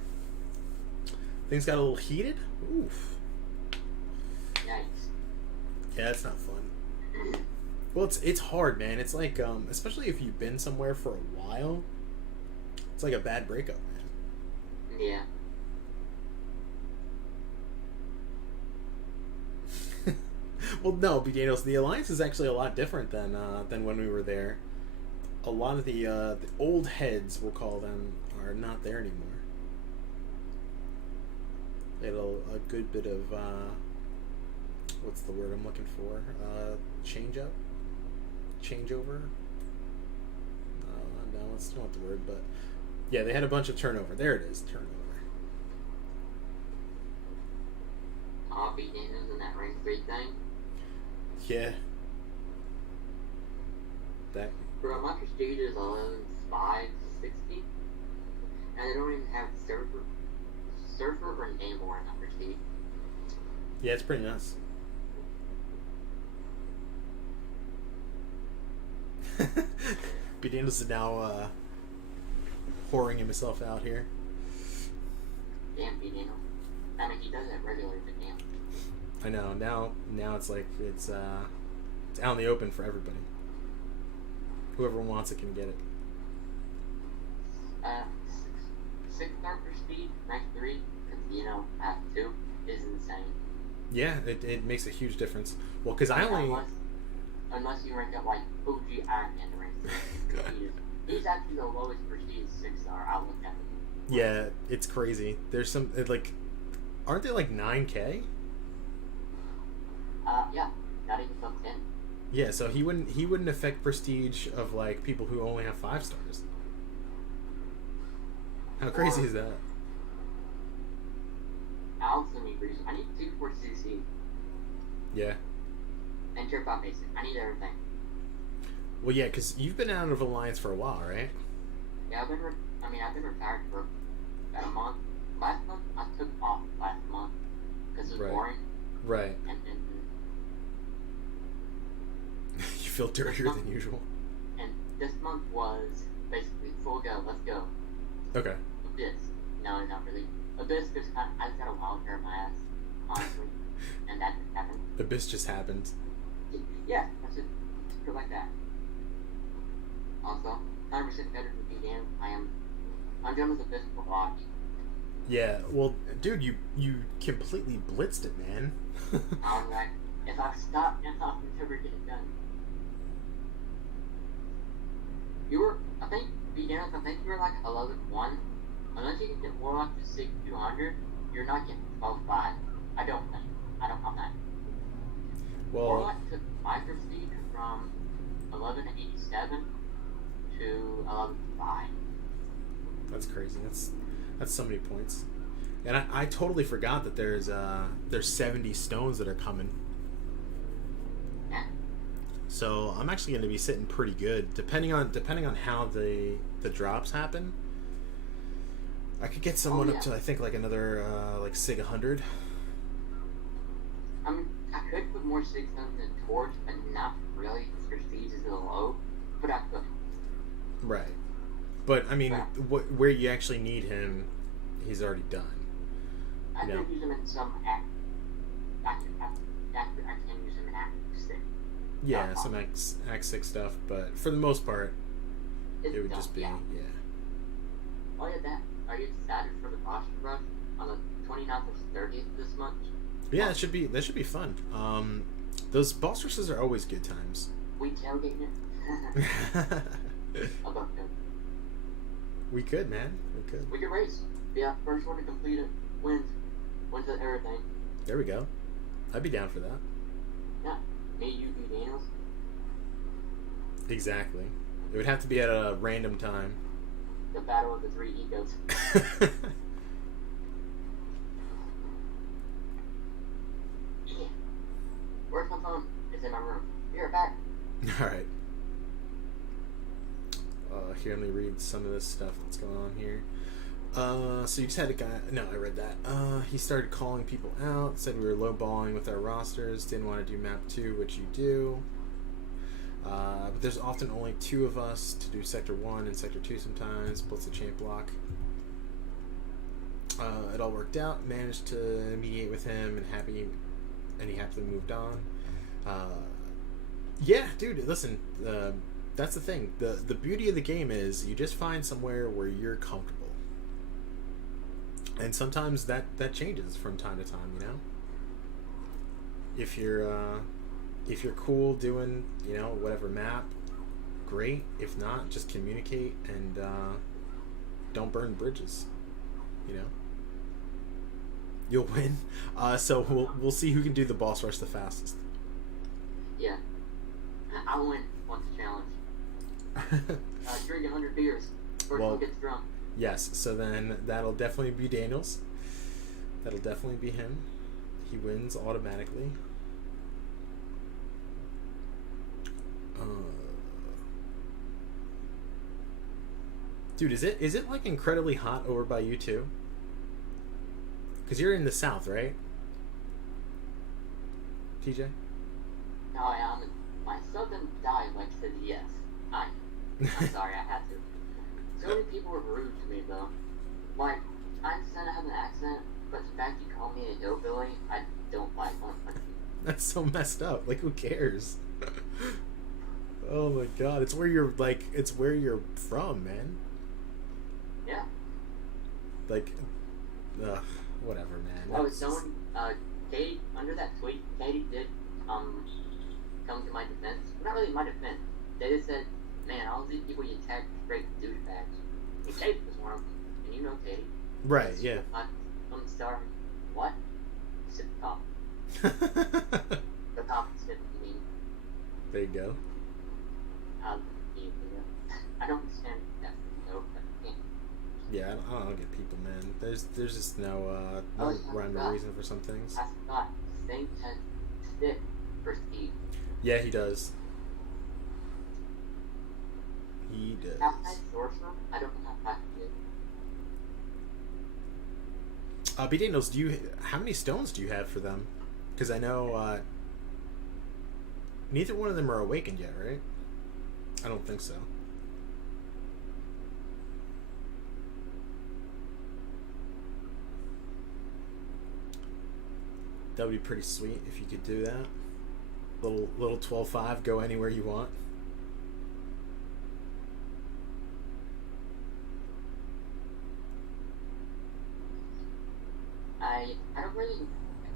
Things got a little heated. Oof. Yikes. Yeah, it's not fun. Well, it's hard, man. It's like especially if you've been somewhere for a while. It's like a bad breakup, man. Yeah. Well, no, B. Daniels, the Alliance is actually a lot different than when we were there. A lot of the old heads, we'll call them, are not there anymore. They had a good bit of what's the word I'm looking for? Changeover. No, that's not the word, but yeah, they had a bunch of turnover. There it is, turnover. B. Daniels in that rank 3 thing. Yeah. That. Bro, my prestige is 11,560, and they don't even have Surfer or Namor in that prestige. Yeah, it's pretty nuts. B. Daniels is now whoring himself out here. Damn, B. Daniel. I mean, he does it regularly, but damn. I know. Now it's like it's out in the open for everybody. Whoever wants it can get it. 6-star prestige, rank 3, because, you know, at 2 is insane. Yeah, it makes a huge difference. Well, because I only... Unless you rank up, like, OG Iron Man to rank 3. He's actually the lowest prestige 6-star I looked at. Yeah, it's crazy. There's some, like... Aren't they like 9K? Yeah. Not even sub 10. Yeah, so he wouldn't affect prestige of, like, people who only have 5 stars. How crazy is that? Alex and me, Bruce. I need 2 for CC. Yeah. And Trip Out Basic. I need everything. Well, yeah, because you've been out of Alliance for a while, right? Yeah, I've been retired for about a month. Last month, I took off last month because it was boring. Right. And then... You feel dirtier than usual. And this month was basically full go, let's go. Okay. Abyss. No, not really. Abyss, because I just got a wild hair in my ass, honestly. And that happened. Abyss just happened. Yeah, that's it. Just like that. Also, 100% better than BDM. I'm done with Abyss for a lot. Yeah, well, dude, you completely blitzed it, man. I was like, if I stop now, I'll never get it done. I think you were like 11-1. Unless you can get Warlock to 6-200, you're not getting 12-5. I'm not. Well, Warlock took my prestige from 1187 to 11.5. That's crazy. That's so many points. And I totally forgot that there's 70 stones that are coming. Yeah. So I'm actually going to be sitting pretty good, depending on how the drops happen. I could get someone up to, I think, like another like Sig 100. I mean, I could put more Sigs on the torch, but not really because prestige is a little low. But I could. Right. But I mean, where you actually need him, he's already done. I could use him in some act. I can use him in Act 6. Yeah, some Act 6 stuff, but for the most part, it would just be, yeah. Oh yeah, that. Are you excited for the boss rush on the 29th or 30th this month? Yeah, that should be fun. Those boss rushes are always good times. We tailgating it. About that. We could, man. We could. We could race. Yeah, first one to complete it wins everything. There we go. I'd be down for that. Yeah, me, you, B. Daniels. Exactly. It would have to be at a random time. The battle of the 3 egos. Yeah. Where's my phone? It's in my room. Be right back. All right. Here, let me read some of this stuff that's going on here. So you just had a guy... No, I read that. He started calling people out, said we were lowballing with our rosters, didn't want to do map 2, which you do. But there's often only 2 of us to do Sector 1 and Sector 2 sometimes, plus the champ block. It all worked out, managed to mediate with him, and he happily moved on. Yeah, dude, listen, that's the thing. The beauty of the game is you just find somewhere where you're comfortable. And sometimes that changes from time to time, you know? If you're cool doing, you know, whatever map, great. If not, just communicate and don't burn bridges, you know? You'll win. So we'll see who can do the boss rush the fastest. Yeah. I'll win once the challenge. Drink 100 beers. First one gets drunk. Yes, so then that'll definitely be Daniels. That'll definitely be him. He wins automatically. Dude, is it like incredibly hot over by you too? Because you're in the south, right? TJ? No, my southern dialect said yes. I'm sorry, I had to. So many people were rude to me, though. Like, I understand I have an accent, but the fact you call me a hillbilly, I don't like one. That's so messed up. Like, who cares? Oh my god, it's where you're from, man. Yeah. Like, whatever, man. Oh, someone, Katie, under that tweet, Katie did, come to my defense. Not really my defense. They just said, man, all these people you tag great douchebags. And Katie was one of them. And you know Katie. Right, yeah. I'm sorry. What? Sit the top. The top is 50 me. There you go. I don't understand that. No, but I can't. Yeah, I don't get people, man. There's just no rhyme or reason for some things. I forgot. Same has stick for Steve. Yeah, he does. He does. Half-Night Sorcerer? I don't know how to do. B Daniels, how many stones do you have for them? Because I know neither one of them are awakened yet, right? I don't think so. That would be pretty sweet if you could do that. Little 12-5, go anywhere you want. I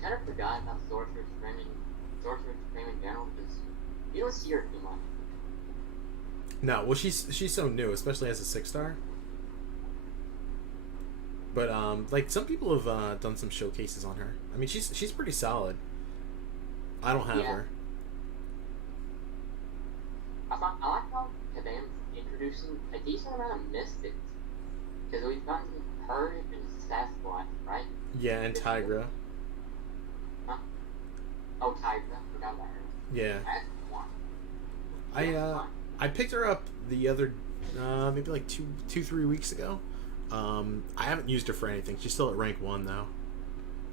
kind of forgot about Sorcerer's Supreme in general because you don't see her too much. No, well she's so new, especially as a 6-star. But like some people have done some showcases on her. I mean, she's pretty solid. I don't have her. I like how Kabam's introducing a decent amount of mystics because we've gotten her and Sasquatch, right? Yeah, and Tigra. Huh? Oh, Tigra, forgot about her. Yeah. That's one. I picked her up the other maybe like 2-3 weeks ago. I haven't used her for anything. She's still at rank 1 though.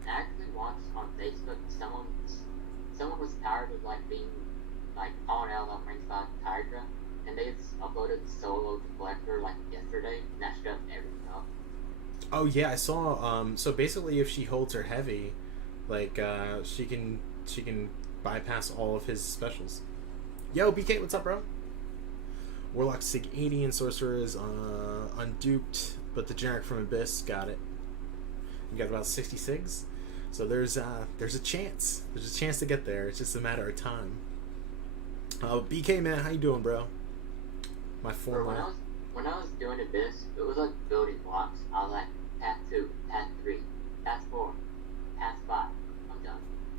Actually, once on Facebook, someone was tired of like being like calling out on rank 5 Tigra, and they uploaded Solo the Collector like yesterday, and that shut everything up. Oh yeah, I saw. So basically, if she holds her heavy, like she can bypass all of his specials. Yo, BK, what's up, bro? Warlock Sig 80 and Sorcerer is unduped, but the generic from Abyss got it. You got about 60 Sigs, so there's a chance. There's a chance to get there. It's just a matter of time. BK, man, how you doing, bro? My former. When I was doing Abyss, it was like building blocks. I was like, path 2, path 3, path 4, path 5. I'm done.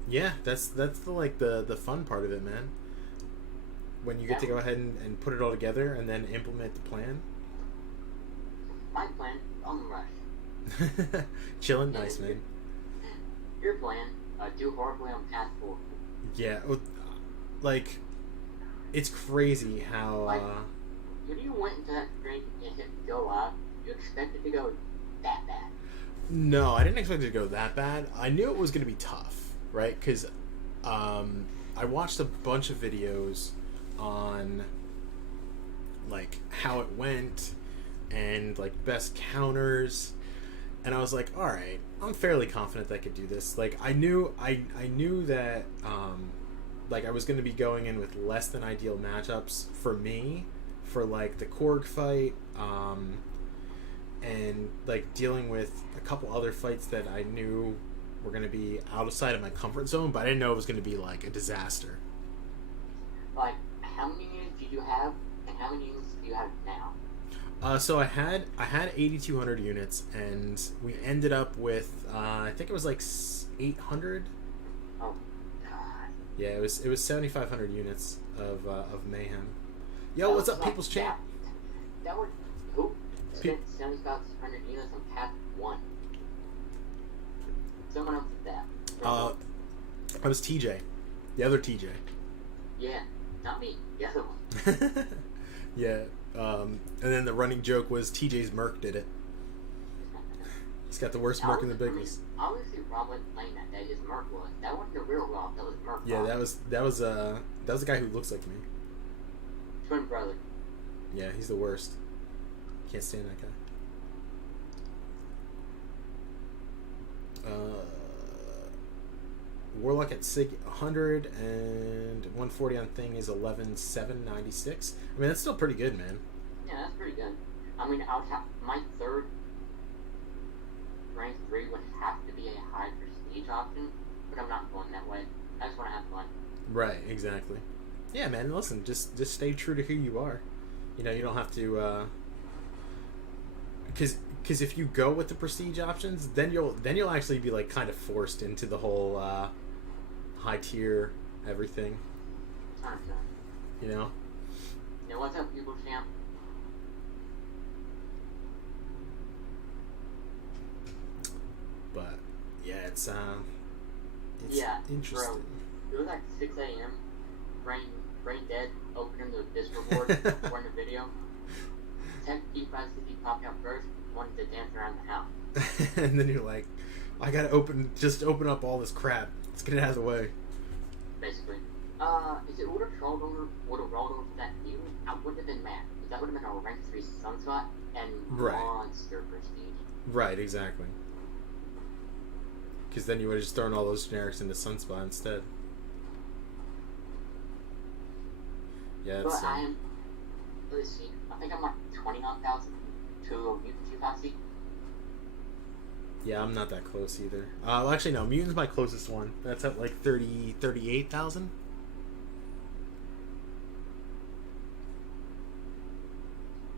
Yeah, that's the fun part of it, man. When you get to go ahead and put it all together and then implement the plan. My plan, on the rush. Chilling, nice, man. Your plan, do horribly on path 4. Yeah, like, it's crazy how... Like, when you went into that screen and hit go live, you expected to go that bad. No, I didn't expect it to go that bad. I knew it was going to be tough, right? Because I watched a bunch of videos on like how it went and like best counters, and I was like, all right, I'm fairly confident that I could do this. Like I knew that like I was going to be going in with less than ideal matchups for me for like the Korg fight, and like dealing with a couple other fights that I knew were going to be outside of my comfort zone, but I didn't know it was going to be like a disaster. Like, how many units did you have, and how many units do you have now? So I had 8,200 units, and we ended up with I think it was like 800. Oh God. Yeah, it was 7,500 units of mayhem. Yo, what's up, People's Champ? That would who spent 7,500 units on path 1. Someone else did that. I was TJ, the other TJ. Yeah, not me. The other one. Yeah. And then the running joke was TJ's Merc did it. He's got the worst Merc in the business. Obviously, Rob wasn't playing that day. His Merc was. That wasn't the real Rob. That was Merc. Yeah, Rob. that was the guy who looks like me. Twin brother. Yeah, he's the worst. Can't stand that guy. Warlock at Sig 100 and 140 on thing is 11,796. I mean, that's still pretty good, man. Yeah, that's pretty good. I mean, I would have my third rank 3 would have to be a high prestige option, but I'm not going that way. I just want to have fun. Right, exactly. Yeah, man. Listen, just stay true to who you are. You know, you don't have to. Because if you go with the prestige options, then you'll actually be like kind of forced into the whole high tier everything. 100%. You know. Yeah, what's up, people champ? But yeah, it's yeah, interesting. Bro, it was like 6 a.m. Brain dead. Opening the Discord board, recording the video. Tech P560 popped out first. Wanted to dance around the house. And then you're like, I gotta open up all this crap. Let's get it out of the way. Basically. If it would have rolled over that view, I wouldn't have been mad. That would have been a rank 3 sunspot and monster prestige. Right, exactly. Because then you would have just thrown all those generics into sunspot instead. Yeah, but I am. Let's see. I think I'm like 29,000 to a mutant 250. Yeah, I'm not that close either. Well, actually, no. Mutant's my closest one. That's at like 38,000.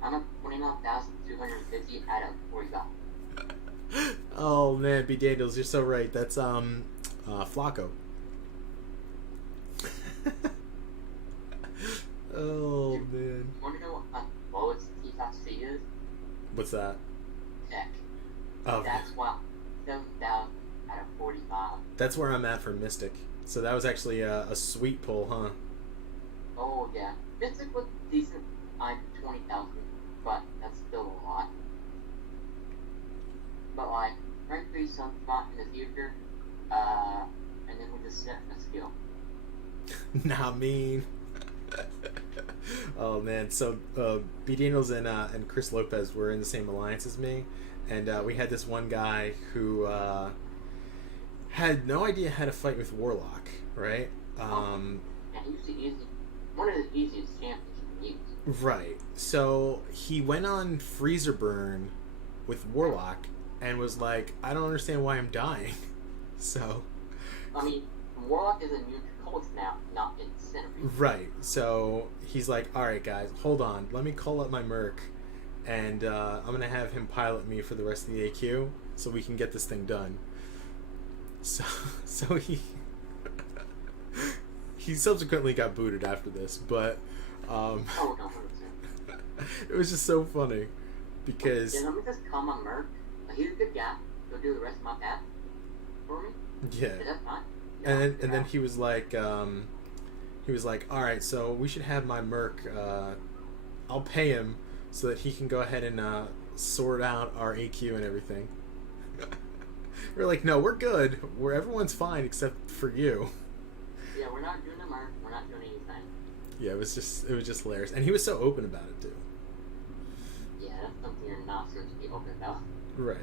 I'm at 29,250 out of 45. Oh man, B. Daniels, you're so right. That's Flacco. Oh man. Want to know what lowest T5C is? What's that? Tech. Oh. That's why 7,000 out of 45. That's where I'm at for Mystic. So that was actually a sweet pull, huh? Oh yeah, Mystic was decent. I'm 20,000, but that's still a lot. But like, rank 3 sunspot in the future, and then we just set a skill. Not mean. Oh man, so B. Daniels and Chris Lopez were in the same alliance as me, and we had this one guy who had no idea how to fight with Warlock, right? Yeah, he was one of the easiest champions you can use. Right. So he went on Freezer Burn with Warlock and was like, I don't understand why I'm dying. So. I mean, Warlock is immune to colds now, not incinerate. Right. So he's like, alright guys, hold on. Let me call up my Merc and I'm going to have him pilot me for the rest of the AQ so we can get this thing done. So he subsequently got booted after this, but Oh, no, 100%. it was just so funny because Yeah, let me just call my Merc. He's a good guy. He'll do the rest of my path for me. yeah. Is that fine? And then he was like, all right, so we should have my Merc. I'll pay him so that he can go ahead and sort out our AQ and everything. We're like, no, we're good. Everyone's fine except for you. Yeah, we're not doing the Merc. We're not doing anything. Yeah, it was just hilarious, and he was so open about it too. Yeah, that's something you're not supposed to be open about. Right.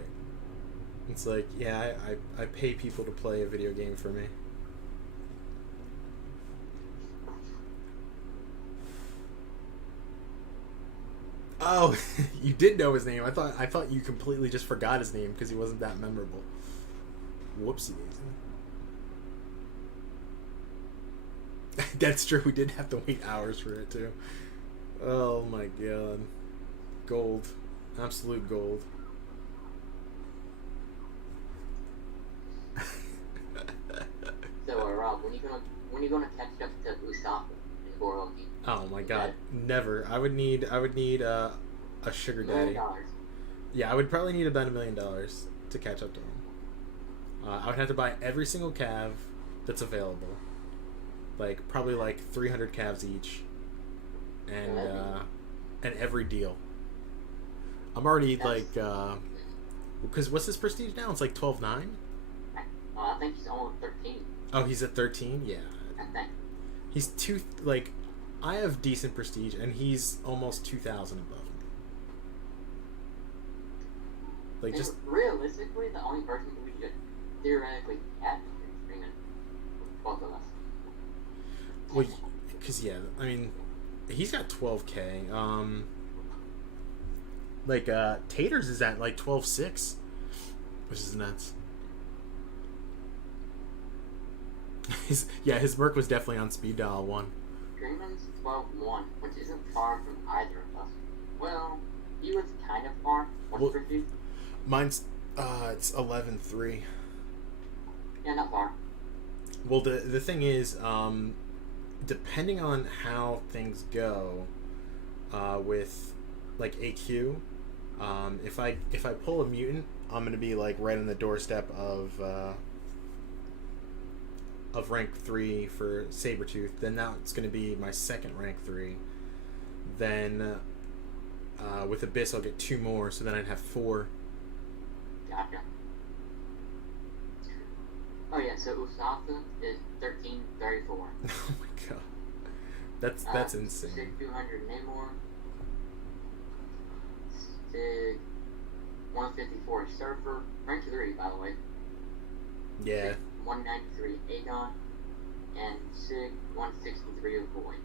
It's like, yeah, I pay people to play a video game for me. Oh, you did know his name. I thought you completely just forgot his name because he wasn't that memorable. Whoopsie daisy. That's true. We did have to wait hours for it too. Oh my god. Gold. Absolute gold. So, Rob, when you gonna catch up to Usopp in Goroki? Oh my god, never. I would need a sugar daddy. $1 million. Yeah, I would probably need about $1 million to catch up to him. I would have to buy every single cav that's available, like probably like 300 calves each, and every deal. I'm already like Because what's his prestige now? It's like 12.9? I think he's only 13. Oh, he's at 13? Yeah. I think. He's like, I have decent prestige, and he's almost 2,000 above me. Like, And just... realistically, the only person we could theoretically have is Freeman. Both of us. Well, because, yeah, I mean, he's got 12K. Like, Taters is at, like, 12.6, which is nuts. His Merc was definitely on speed dial 1. Freeman's 12-1, which isn't far from either of us. Well, he was kind of far. What's prestige? Mine's, it's 11.3. Yeah, not far. Well, the thing is, depending on how things go, with like AQ, if I pull a mutant, I'm gonna be like right on the doorstep of rank 3 for Sabretooth. Then that's gonna be my second rank 3. Then with Abyss, I'll get 2 more, so then I'd have 4. Gotcha. Oh yeah, so Usasa is 13.34. Oh my god, that's insane. Sig 200 Namor. Sig 154 Surfer, rank 3 by the way. Yeah. Sig 193 Aegon, and Sig 163 of Void.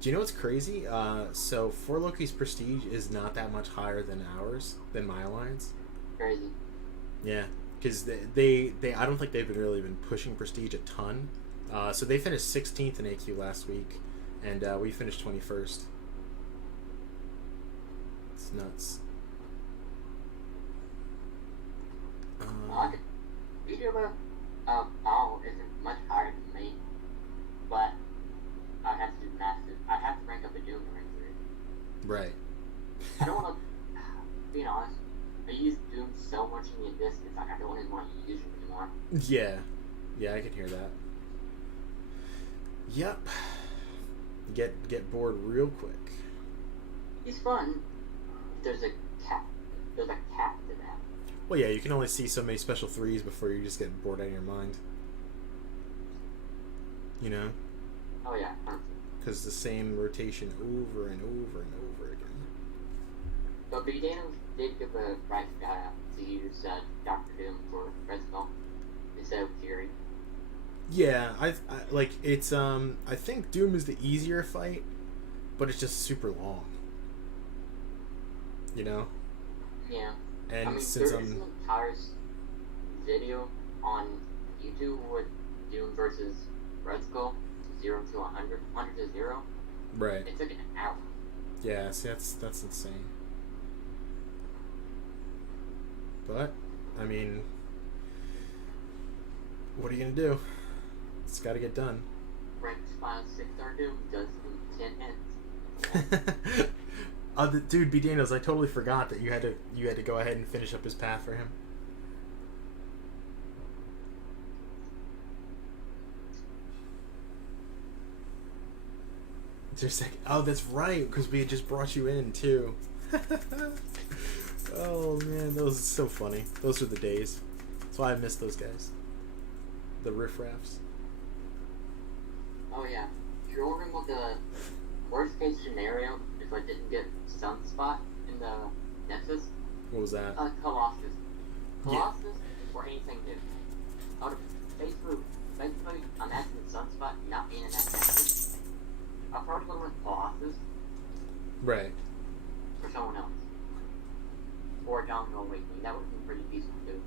Do you know what's crazy? So 4 Loki's prestige is not that much higher than ours, than my alliance. Crazy. Yeah, because they I don't think they've really been pushing prestige a ton. So they finished 16th in AQ last week, and we finished 21st. It's nuts. Visual Owl isn't much higher than me, but I have to do massive. I have to rank up a Doom to rank 3. Right. I don't want to, being honest, I use Doom so much in the Abyss, it's like I don't even want to use it anymore. Yeah, I can hear that. Yep. Get bored real quick. He's fun. There's a cap. There's a cap to that. Well, yeah, you can only see so many special 3s before you just get bored out of your mind. You know? Oh yeah. Because the same rotation over and over and over again. But Daniels did give a right to use Doctor Doom for Resco instead of Fury. Yeah, I like it's I think Doom is the easier fight, but it's just super long. You know? Yeah. And I mean, since there is an entire video on YouTube with Doom versus Red Skull, 0 to 100, 100 to 0. Right. It took an hour. Yeah, see, that's insane. But, I mean, what are you gonna do? It's got to get done. Ranked 5-6 Doom does in 10 hits. Dude, B. Daniels, I totally forgot that you had to go ahead and finish up his path for him. Just like, oh, that's right, because we had just brought you in too. Oh man, those are so funny. Those are the days. That's why I miss those guys. The riffraffs. Oh yeah. Do you remember the worst case scenario if I didn't get Sunspot in the Nexus? What was that? Colossus. Yeah. Colossus or anything new. Out of basically, I'm asking Sunspot not being in that Nexus. I probably would have went Colossus Right. for someone else. Or Domino Awakening. That would have been pretty decent too.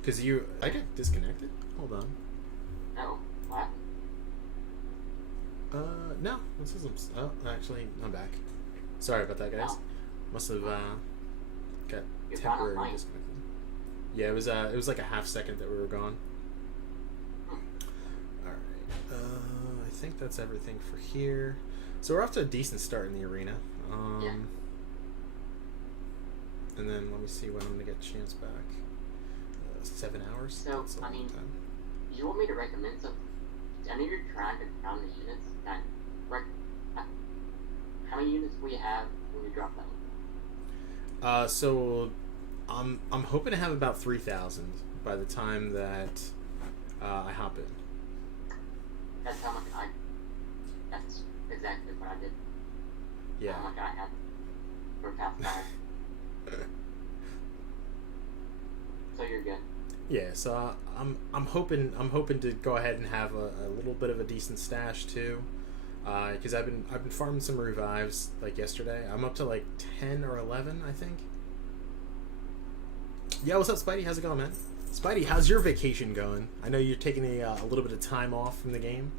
Because I got disconnected? Hold on. No. What? No. This is, oh, actually, I'm back. Sorry about that, guys. No. Must have, got You're temporarily fine. disconnected. Yeah, it was like a half second that we were gone. Alright. I think that's everything for here. So we're off to a decent start in the arena. Yeah. And then let me see when I'm going to get Chance back. 7 hours? So, That's a I long mean, time. you want me to recommend something? I know you're trying to count the units. How many units will you have when you drop that So I'm hoping to have about 3,000 by the time that I hop in. That's how much I. That's exactly what I did. Yeah. How much I had for past 5. So you're good. Yeah, so I'm hoping to go ahead and have a little bit of a decent stash too, because I've been farming some revives like yesterday. I'm up to like 10 or 11, I think. Yeah, what's up, Spidey? How's it going, man? Spidey, how's your vacation going? I know you're taking a little bit of time off from the game.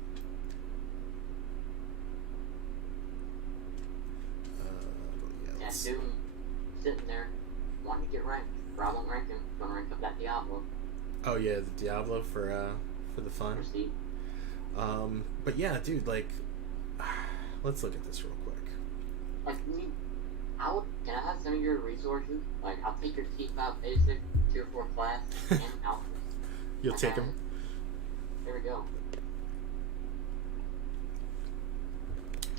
Yeah, dude, sitting there, wanting to get ranked. Problem ranking, gonna rank up that Diablo. Oh yeah, the Diablo for the fun. Proceed. But yeah, dude, like, let's look at this real quick. Like, can I have some of your resources? Like, I'll take your T5 basic, tier 4 class, and alpha. You'll take them. There we go.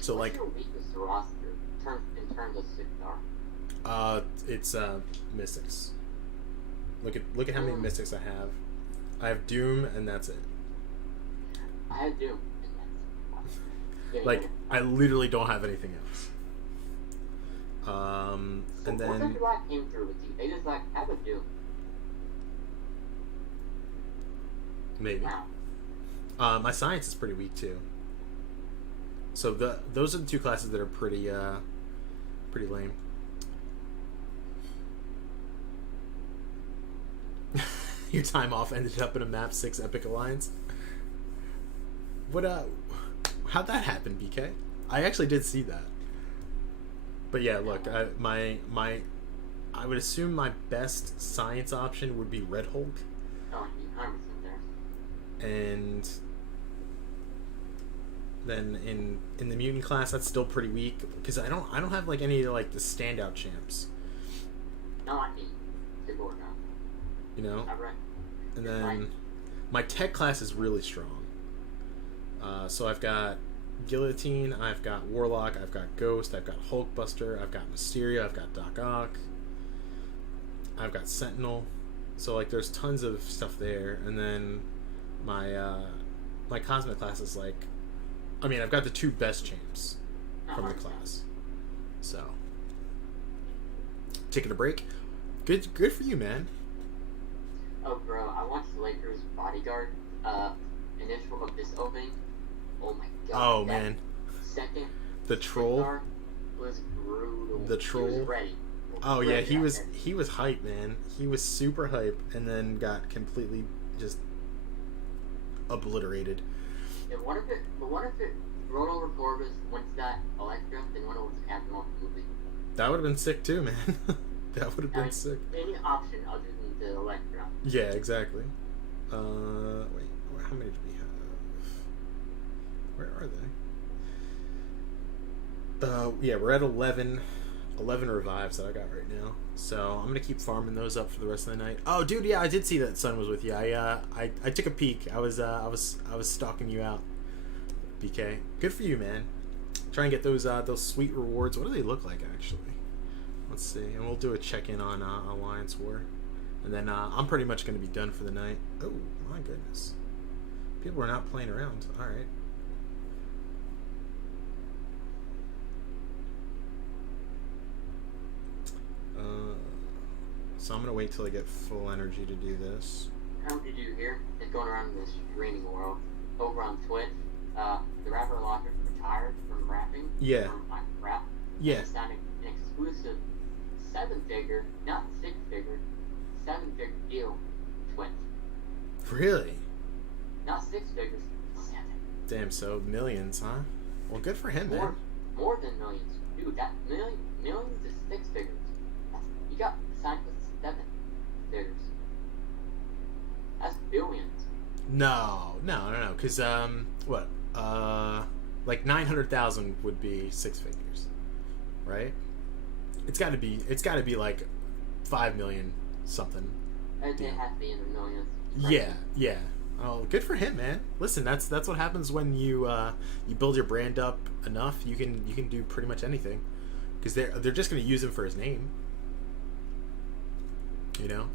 So What's like, your weakest roster in terms of 6-star? it's Mystics. Look at how many Mystics I have. I have Doom, and that's it. I have Doom. Like, I literally don't have anything else. So and what then if I came through with you? They just like have a Doom. maybe. Wow. My Science is pretty weak too. So those are the two classes that are pretty lame. Your time off ended up in a map 6 Epic Alliance. How'd that happen, BK? I actually did see that. But yeah, look, I would assume my best Science option would be Red Hulk. Oh, you're 100% there. And then in the mutant class, that's still pretty weak because I don't have like any like the standout champs. No, I need to go now. You know. Right. And then my tech class is really strong. So I've got Guillotine, I've got Warlock, I've got Ghost, I've got Hulkbuster, I've got Mysterio, I've got Doc Ock, I've got Sentinel. So like there's tons of stuff there. And then my Cosmic class is like, I mean, I've got the 2 best champs from the class. So taking a break. Good for you, man. Oh, bro, I watched Lakers Bodyguard initial of this opening. Oh my god. Oh man. Second. The troll was brutal. The troll. He was ready. Oh yeah, he was hype, man. He was super hype, and then got completely just obliterated. And what if it rolled over Corvus, went to that Electra, then went over to Captain Marvel movie? That would have been sick too, man. That would have been sick. Any option other than the Electra. Yeah, exactly. Wait, how many do we have? Where are they? Yeah, we're at 11 revives that I got right now. So I'm gonna keep farming those up for the rest of the night. Oh, dude, yeah, I did see that Sun was with you. I took a peek. I was stalking you out. BK, good for you, man. Try and get those sweet rewards. What do they look like actually? Let's see, and we'll do a check-in on Alliance War, and then I'm pretty much gonna be done for the night. Oh my goodness, people are not playing around. All right. So I'm gonna wait till I get full energy to do this. How did you hear? It's going around in this streaming world. Over on Twitch, the rapper Logic retired from rapping. Yeah. From rap. Yeah. And signed an exclusive 7-figure, not 6-figure, 7-figure deal. Twitch. Really? Not 6 figures. 7. Damn. So millions, huh? Well, good for him, man. More than millions, dude. That millions is 6 figures. You got signed with 7 figures. That's billions. No. Because what? Like 900,000 would be 6 figures, right? It's got to be like 5 million something. It has to be in the millions. Yeah. Oh, good for him, man. Listen, that's what happens when you build your brand up enough. You can do pretty much anything, because they're just gonna use him for his name. You know.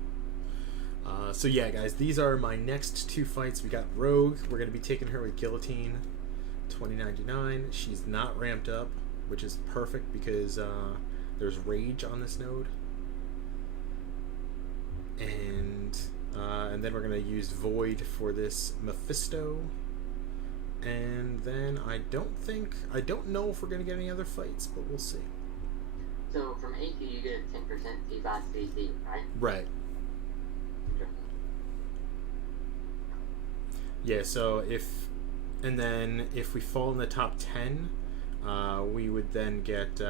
So yeah, guys, these are my next two fights. We got Rogue. We're gonna be taking her with Guillotine, 2099. She's not ramped up, which is perfect because there's Rage on this node, and then we're gonna use Void for this Mephisto, and then I don't know if we're gonna get any other fights, but we'll see. So from AQ you get a 10% T5 CC, right? Right. Yeah, so if we fall in the top 10, we would then get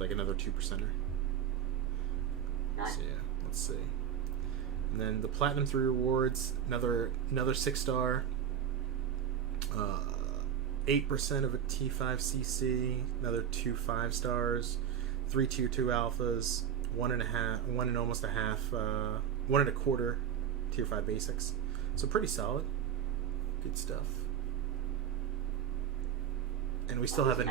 like another 2%er. Nice. So yeah, let's see. And then the Platinum 3 rewards, another 6-star, 8% of a T5 CC, another 2 5-stars, 3 tier 2 alphas, 1 and almost a half, 1 and a quarter tier 5 basics. So pretty solid. Good stuff. And we still haven't.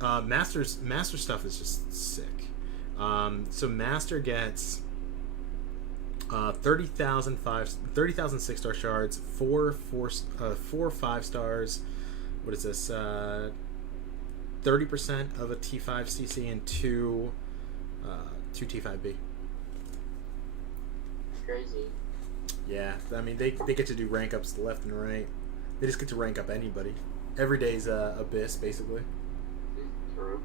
Master stuff is just sick. So Master gets 30,000 6-star shards, 4 5-stars. What is this? 30% of a T5 CC and 2 T5B. Crazy. Yeah, I mean they get to do rank ups left and right. They just get to rank up anybody. Every day's Abyss basically. True.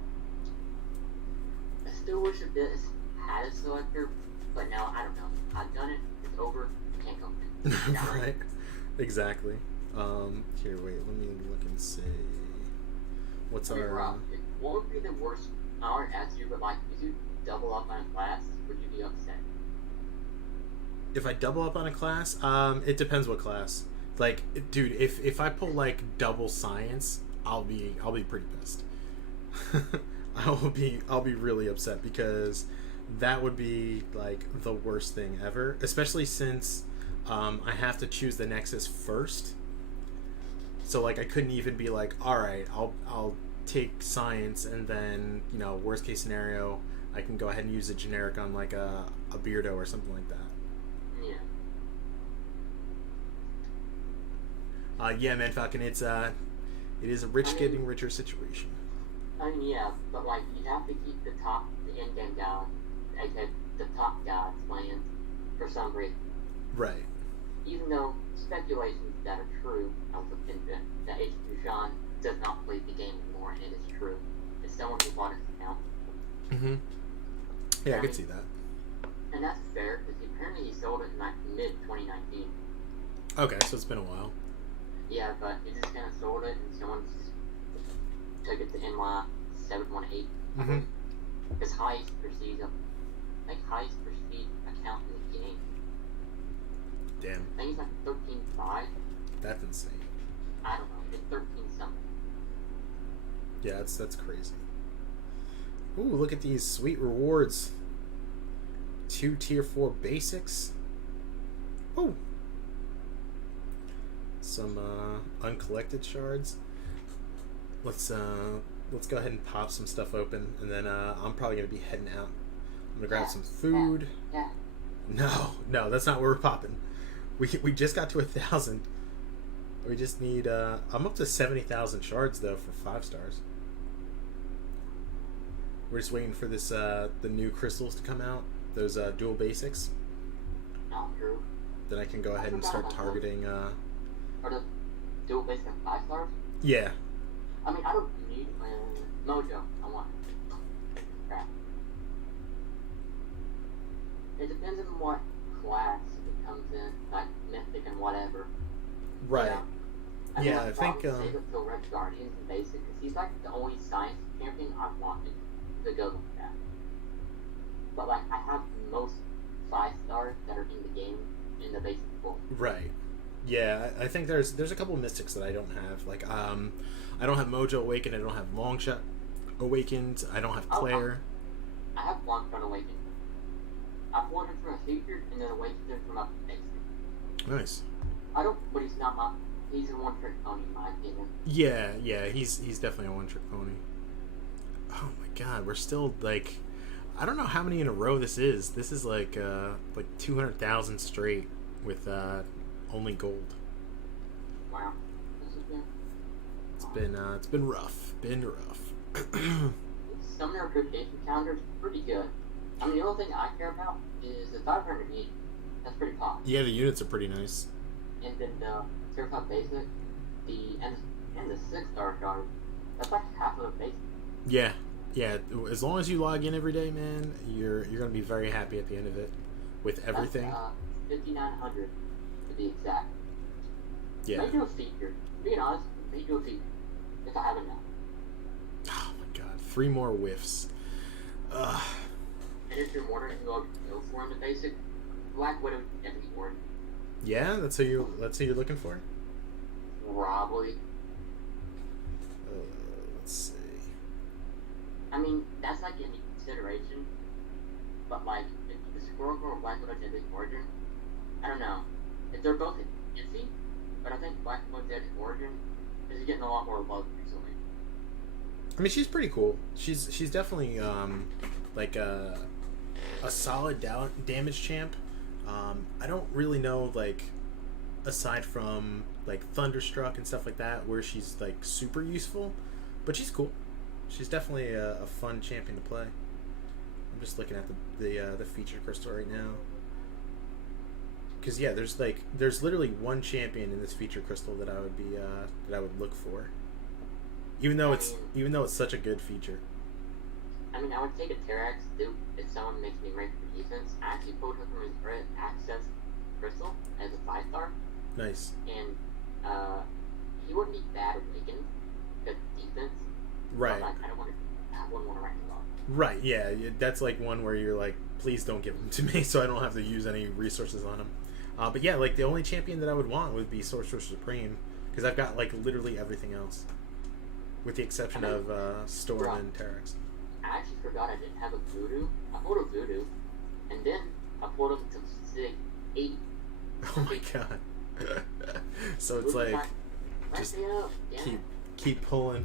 I still wish Abyss had a selector, but now I don't know. I've done it. It's over. I can't go back. Right. Exactly. Here, wait. Let me look and see. What's our? What would be the worst? I already asked you, but like, if you double up on a class, would you be upset? If I double up on a class, it depends what class. Like, dude, if I pull like double science, I'll be pretty pissed. I'll be really upset because that would be like the worst thing ever. Especially since I have to choose the Nexus first. So like I couldn't even be like, all right, I'll take science and then worst case scenario I can go ahead and use a generic on like a Beardo or something like that. Yeah, man, Falcon. It is a getting richer situation. I mean, yeah, but like you have to keep the end game down, aka the top guys playing for some reason. Right. Even though speculations that are true, I also think that H. Dushan does not play the game anymore, and it is true. It's someone who bought his account. Mm-hmm. Yeah, I could see that. And that's fair because apparently he sold it in like mid 2019. Okay, so it's been a while. Yeah, but he just kind of sold it, and someone just took it to NY 718. Mm-hmm. His highest prestige account in the game. Damn. I think he's like 13.5. That's insane. I don't know. It's 13 something. Yeah, that's crazy. Ooh, look at these sweet rewards. 2 tier 4 basics. Ooh. Some uncollected shards. Let's go ahead and pop some stuff open, and then I'm probably gonna be heading out. I'm gonna grab some food. Yeah. No, that's not where we're popping. We just got to 1,000. We just need I'm up to 70,000 shards though for 5 stars. We're just waiting for this the new crystals to come out. Those dual basics. Not true. Then I can go ahead and start targeting. Are the dual basic 5 stars? Yeah. I mean, I don't need Mojo. I want crap. It depends on what class it comes in, like Mythic and whatever. Right. Yeah, I think. Save it till Red Guardian's in basic because he's like the only science champion I wanted to go with that. But like, I have most 5 stars that are in the game in the basic pool. Right. Yeah, I think there's a couple of mystics that I don't have. Like, I don't have Mojo Awakened. I don't have Longshot Awakened. I don't have Claire. I have Longshot Awakened. I've won him from a featured and then awakened him from a basic. Nice. I don't, but he's not my. He's a one-trick pony in my opinion. Yeah, he's definitely a one-trick pony. Oh my god, we're still like, I don't know how many in a row this is. This is like 200,000 straight with only gold. Wow. This is good. It's been rough. Been rough. Some of their rotation counters pretty good. I mean, the only thing I care about is the 500 unit. That's pretty pop. Yeah, the units are pretty nice. And then the certified basic, and the 6-star card. That's like half of the basic. Yeah, yeah. As long as you log in every day, man, you're gonna be very happy at the end of it with everything. That's, 5,900 to be exact. Yeah. They do a feature. Being honest, they do a feature. If I haven't now. Oh my god, 3 more whiffs. Ugh. And if you're wondering who I would go for in the basic, Black Widow definitely won. Yeah, that's who you're looking for. Probably. Let's see. I mean, that's not getting consideration. But like, if the Squirrel Girl or Black Widow Deadly Origin, I don't know. If they're both iffy, but I think Black Widow Deadly Origin is getting a lot more love recently. I mean, she's pretty cool. She's definitely like a solid damage champ. I don't really know, like, aside from like Thunderstruck and stuff like that, where she's like super useful, but she's cool. She's definitely a fun champion to play. I'm just looking at the feature crystal right now. Because yeah, there's literally one champion in this feature crystal that I would look for. Even though it's such a good feature. I mean, I would take a Terrax Duke if someone makes me rank for defense. I actually pulled him from his Red Access Crystal as a 5-star. Nice. And he wouldn't be bad awakened because defense. Right. But, like, I wouldn't want to rank him up. Right, yeah. That's like one where you're like, please don't give him to me so I don't have to use any resources on him. But yeah, like the only champion that I would want would be Sorcerer Supreme, because I've got like literally everything else. With the exception of Storm and Terrax. I actually forgot I didn't have a Voodoo. I pulled a Voodoo, and then I pulled up to Sig 8. Oh my god. So it's like, just keep pulling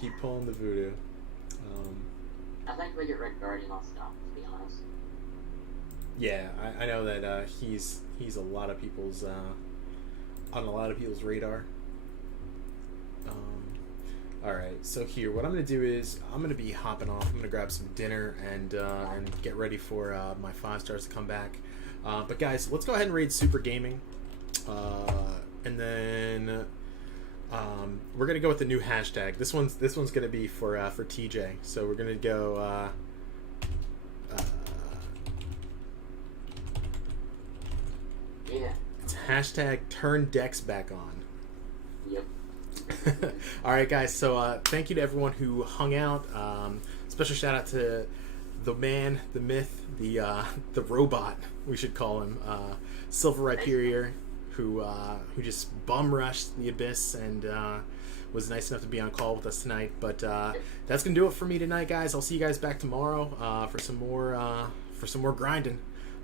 the Voodoo. I think we get Red Guardian on stop, to be honest. Yeah, I know that he's a lot of people's on a lot of people's radar. Alright, so here, what I'm going to do is, I'm going to be hopping off. I'm going to grab some dinner and get ready for my 5 stars to come back. But guys, let's go ahead and raid Super Gaming. And then we're going to go with the new hashtag. This one's going to be for TJ. So we're going to go... yeah. It's hashtag turn decks back on. Yep. Alright guys, so thank you to everyone who hung out. Special shout out to the man, the myth, the robot, we should call him, Silver Rhyperior, who just bum rushed the Abyss and was nice enough to be on call with us tonight. But that's gonna do it for me tonight, guys. I'll see you guys back tomorrow for some more grinding.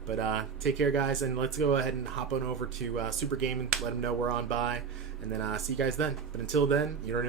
But take care, guys, and let's go ahead and hop on over to Super Gaming, let them know we're on by, and then see you guys then. But until then, you already know